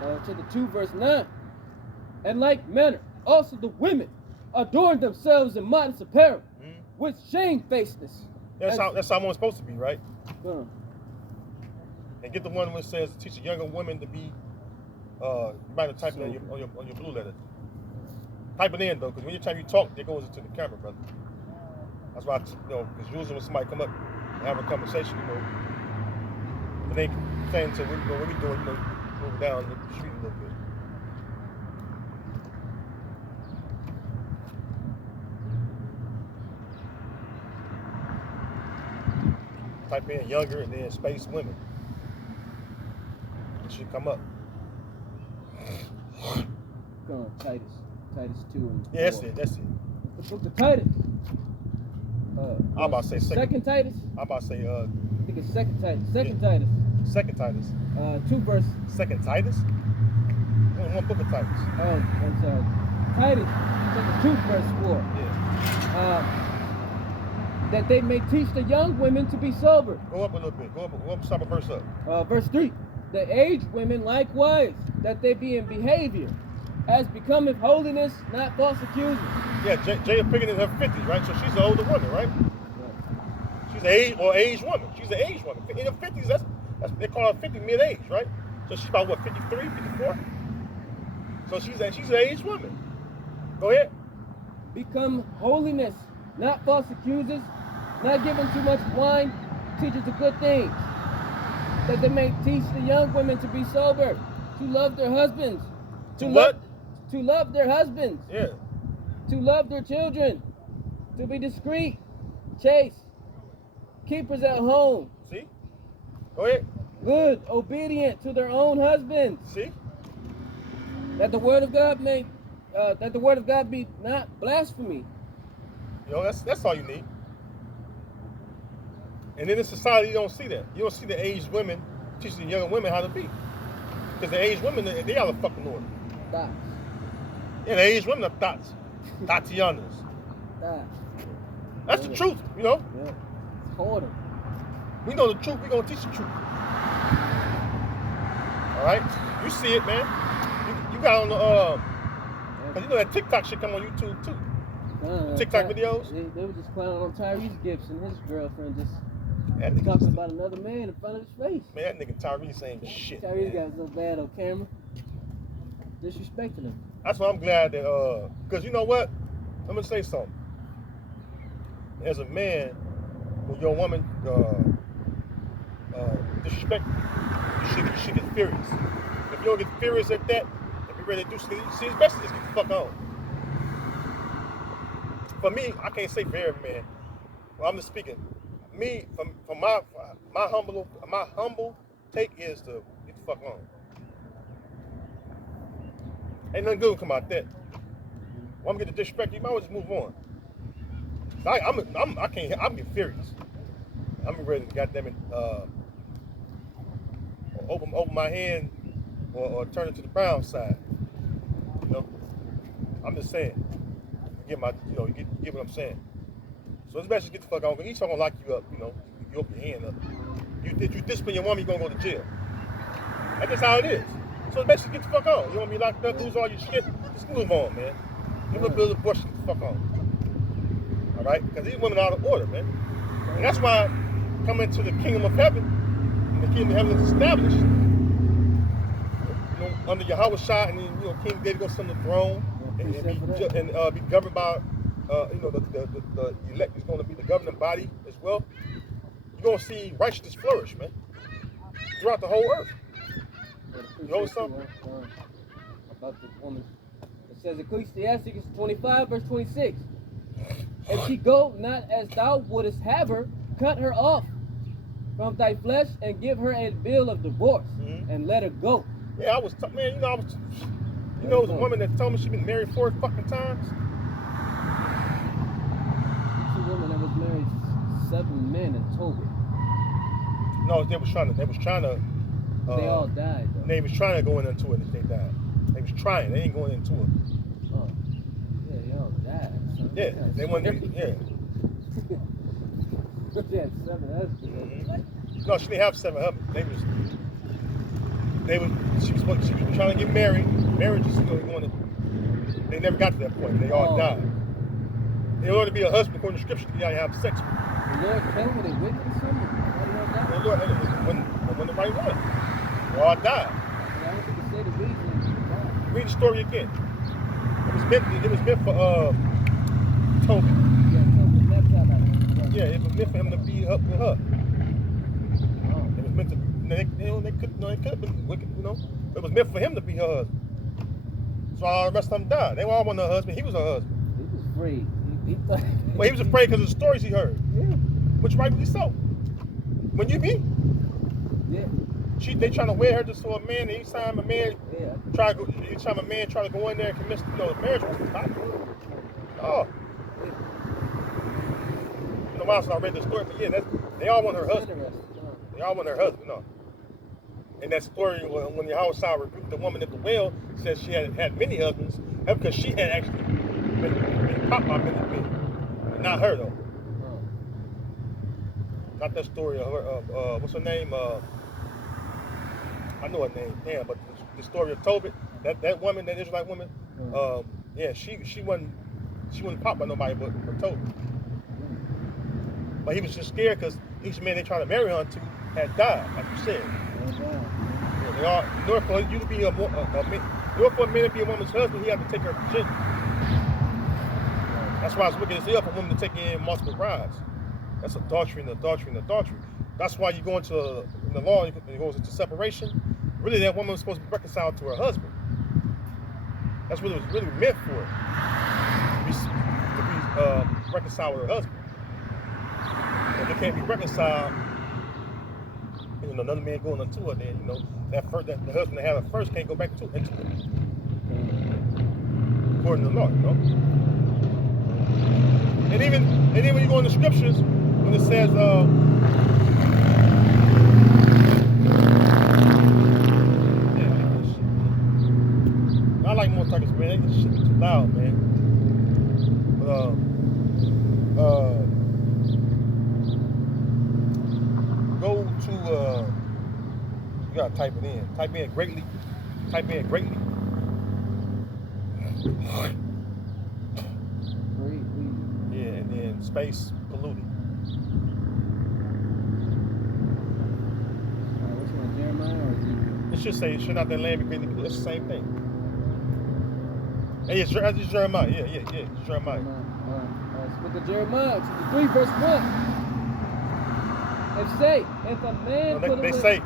chapter 2 verse 9. And like manner, also the women adorn themselves in modest apparel with shamefacedness. That's how one's supposed to be, right? And get the one which says teach the younger women to be. You might have typed it on your blue letter. Type it in though, because when you talk, it goes into the camera, brother. That's why, because usually when somebody come up and have a conversation, when they saying to what we doing, move down the street a little bit. type in younger and then space women. It should come up. Go on, Titus 2 and 4. Yeah, that's it. The book of Titus. I'm about to say second Titus. I'm about to say I think it's second Titus. Second Yeah. Titus. Second Titus. 2 verse. Second Titus? Only one book of Titus. Oh, I'm sorry. Titus, chapter 2 verse 4. Yeah. That they may teach the young women to be sober. Go up a little bit. Go up, stop a verse up. Verse 3. The aged women likewise, that they be in behavior, as becometh holiness, not false accusers. Yeah, Jada Pinkett in her 50s, right? So she's an older woman, right? She's an aged woman. She's an aged woman. In her 50s, that's they call her 50 mid-age, right? So she's about what, 53, 54? So she's an aged woman. Go ahead. Become holiness, not false accusers, not giving too much wine, teachers of good things, that they may teach the young women to be sober, to love their husbands. To what? To love their husbands. Yeah. To love their children, to be discreet, chaste, keepers at home, See? Go ahead. good, obedient to their own husbands, See? that the word of God be not blasphemy. You know, that's all you need. And in this society, you don't see that. You don't see the aged women teaching the younger women how to be. Because the aged women, they are the fucking order. Thoughts. Yeah, the aged women are thoughts. Tatianas. Thoughts. That's the truth, you know? Yeah. It's harder. We know the truth, we're going to teach the truth. All right? You see it, man. You got on the, because you know that TikTok shit come on YouTube, too. TikTok videos? They were just clowning on Tyrese Gibson, his girlfriend, just That nigga, talking about another man in front of his face. man, that nigga Tyrese ain't shit. Tyrese Man. got so bad on camera. Disrespecting him. That's why I'm glad that, because you know what? I'm going to say something. As a man, when your woman disrespect you, you should get furious. If you don't get furious at that, and be ready to do something, see, it's best to just get the fuck on. For me, I can't say for every man. Well, I'm just speaking. Me, from my humble take is to get the fuck on. Ain't nothing good will come out that. Well, I'm getting disrespect. You might as well just move on. I'm getting furious. I'm ready to goddamn it, open my hand or turn it to the brown side. You know, I'm just saying. You get what I'm saying. So it's best to get the fuck on. Cause each one gonna lock you up. You know, you open your hand up. You discipline your woman, you gonna go to jail. That's just how it is. So it's best to get the fuck on. You want to be locked up, lose all your shit? Just move on, man. You want to build a bush, get the fuck on. All right? Because these women are out of order, man. And that's why coming to the kingdom of heaven, and the kingdom of heaven is established, you know, under Yahweh Shah, and then, you know, King David goes on the throne and be governed by, you know, the elect is going to be the governing body as well. You're going to see righteousness flourish, man, throughout the whole earth. You know something? About the woman. It says Ecclesiastes 25 verse 26. If she go not as thou wouldest have her, cut her off from thy flesh and give her a bill of divorce and let her go. Yeah, man, it was a woman that told me she been married 4 fucking times. It's a woman that was married 7 men in Togo. No, they was trying to. They all died, though. They was trying to go into it and they died. They was trying. They ain't going into it. Oh, yeah, they all died. So Yeah, they wanted. Yeah. She had 7 husbands. No, she didn't have 7 husbands. She was trying to get married. Marriage is going to. They never got to that point. They all died. In order to be a husband, according to Scripture, you gotta have sex with them. The Lord tell me they wicked or something. The Lord, it wasn't the right one. They all died. Yeah, I don't think it said the reason. Read the story again. It was meant for Toby. Yeah, it was meant for him to be up with her. It was meant to. They could have been wicked, you know. It was meant for him to be her husband. So all the rest of them died. They were all on her husband. He was her husband. He was afraid. He thought. Well, he was afraid because of the stories he heard. Yeah. Which rightfully so. When you be, Yeah. they trying to wear her just so a man. Anytime a man Yeah. try to go in there and commit, marriage was stop. Oh. You know why? So I read the story, but yeah, they all want her husband. They all want her husband. No. In that story, when Yahweh rebuked the woman at the well, said she had many husbands, that's because she had actually been popped by many men, but not her though. Not that story of her. What's her name? I know her name. Damn, but the story of Tobit, that woman, that Israelite woman, yeah, she wasn't popped by nobody but Tobit. But he was just scared because each man they tried to marry her to had died, like you said. Yeah, they all, in order for you to be in order for a man to be a woman's husband, he had to take her virginity. That's why it's wicked as hell for a woman to take in multiple brides. That's adultery and adultery and adultery. That's why you go into in the law, it goes into separation. Really, that woman was supposed to be reconciled to her husband. That's what it was really meant for, to be reconciled with her husband. If they can't be reconciled, another man going into her, then that the husband that had her first can't go back into it. According to the law, And even when you go in the scriptures, when it says I like more talkers, man. This shit be too loud, man. But go to you gotta type it in. Type in greatly. Greatly. Yeah, and then space polluted. Which one, Jeremiah or Ezekiel? It should say, should not that land be greatly polluted? It's the same thing. Hey, it's Jeremiah. Yeah, it's Jeremiah. It's book of Jeremiah, chapter 3, verse 1. If a man they say,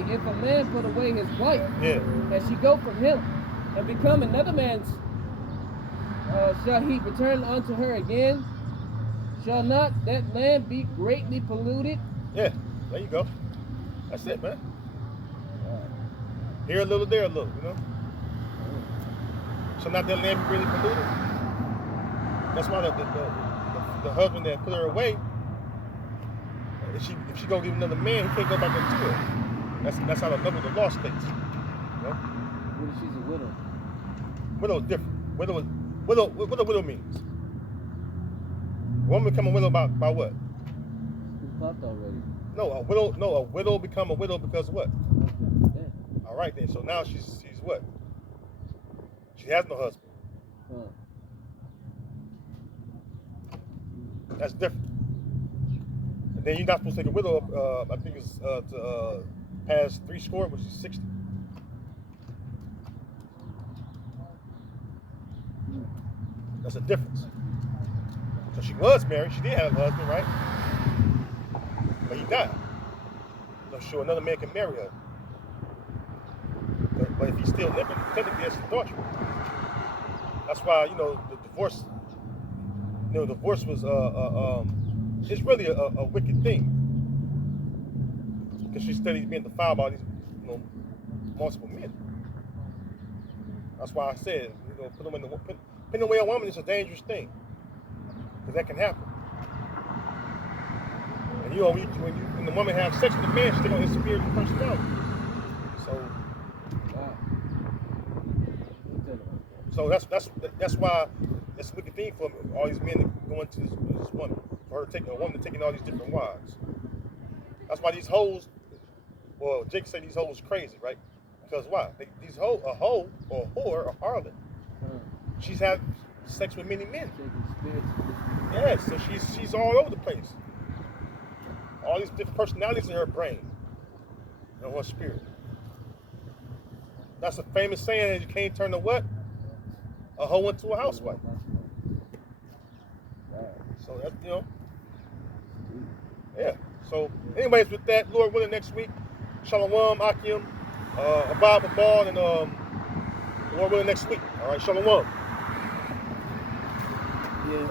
if a man put away his wife, and she go from him, and become another man's, shall he return unto her again? Shall not that land be greatly polluted? Yeah, there you go. That's it, man. Here a little, there a little, Shall not that land be greatly polluted? That's why the husband that put her away, if she go get another man, he can't go back into her. That's how the law states. What if she's a widow? Widow is different. What a widow means? A woman become a widow by what? We popped already. No, a widow become a widow because of what? All right then. So now she's what? She has no husband. That's different. And then you're not supposed to take a widow. I think it's to pass 3 score, which is 60. That's a difference. So she was married. She did have a husband, right? But he died. So sure, another man can marry her. But if he's still living, technically that's adultery. That's why the divorce. Divorce was it's really a wicked thing because she's studied being defiled by these multiple men. That's why I said putting away a woman is a dangerous thing because that can happen. And when the woman has sex with the man, she's gonna interfere with the personality. So that's why it's a wicked thing for all these men to go into this woman, for her a woman taking all these different wives. That's why these hoes, well, Jake said these hoes crazy, right? Because why? A hoe or a whore, a harlot, she's had sex with many men. Yeah, so she's all over the place. All these different personalities in her brain and her spirit. That's a famous saying that you can't turn a what? A hoe into a housewife. So that's yeah. So anyways, with that, Lord willing, next week, Shalom, Akim, Abba Ball, and Lord willing, next week. All right, Shalom. Yeah.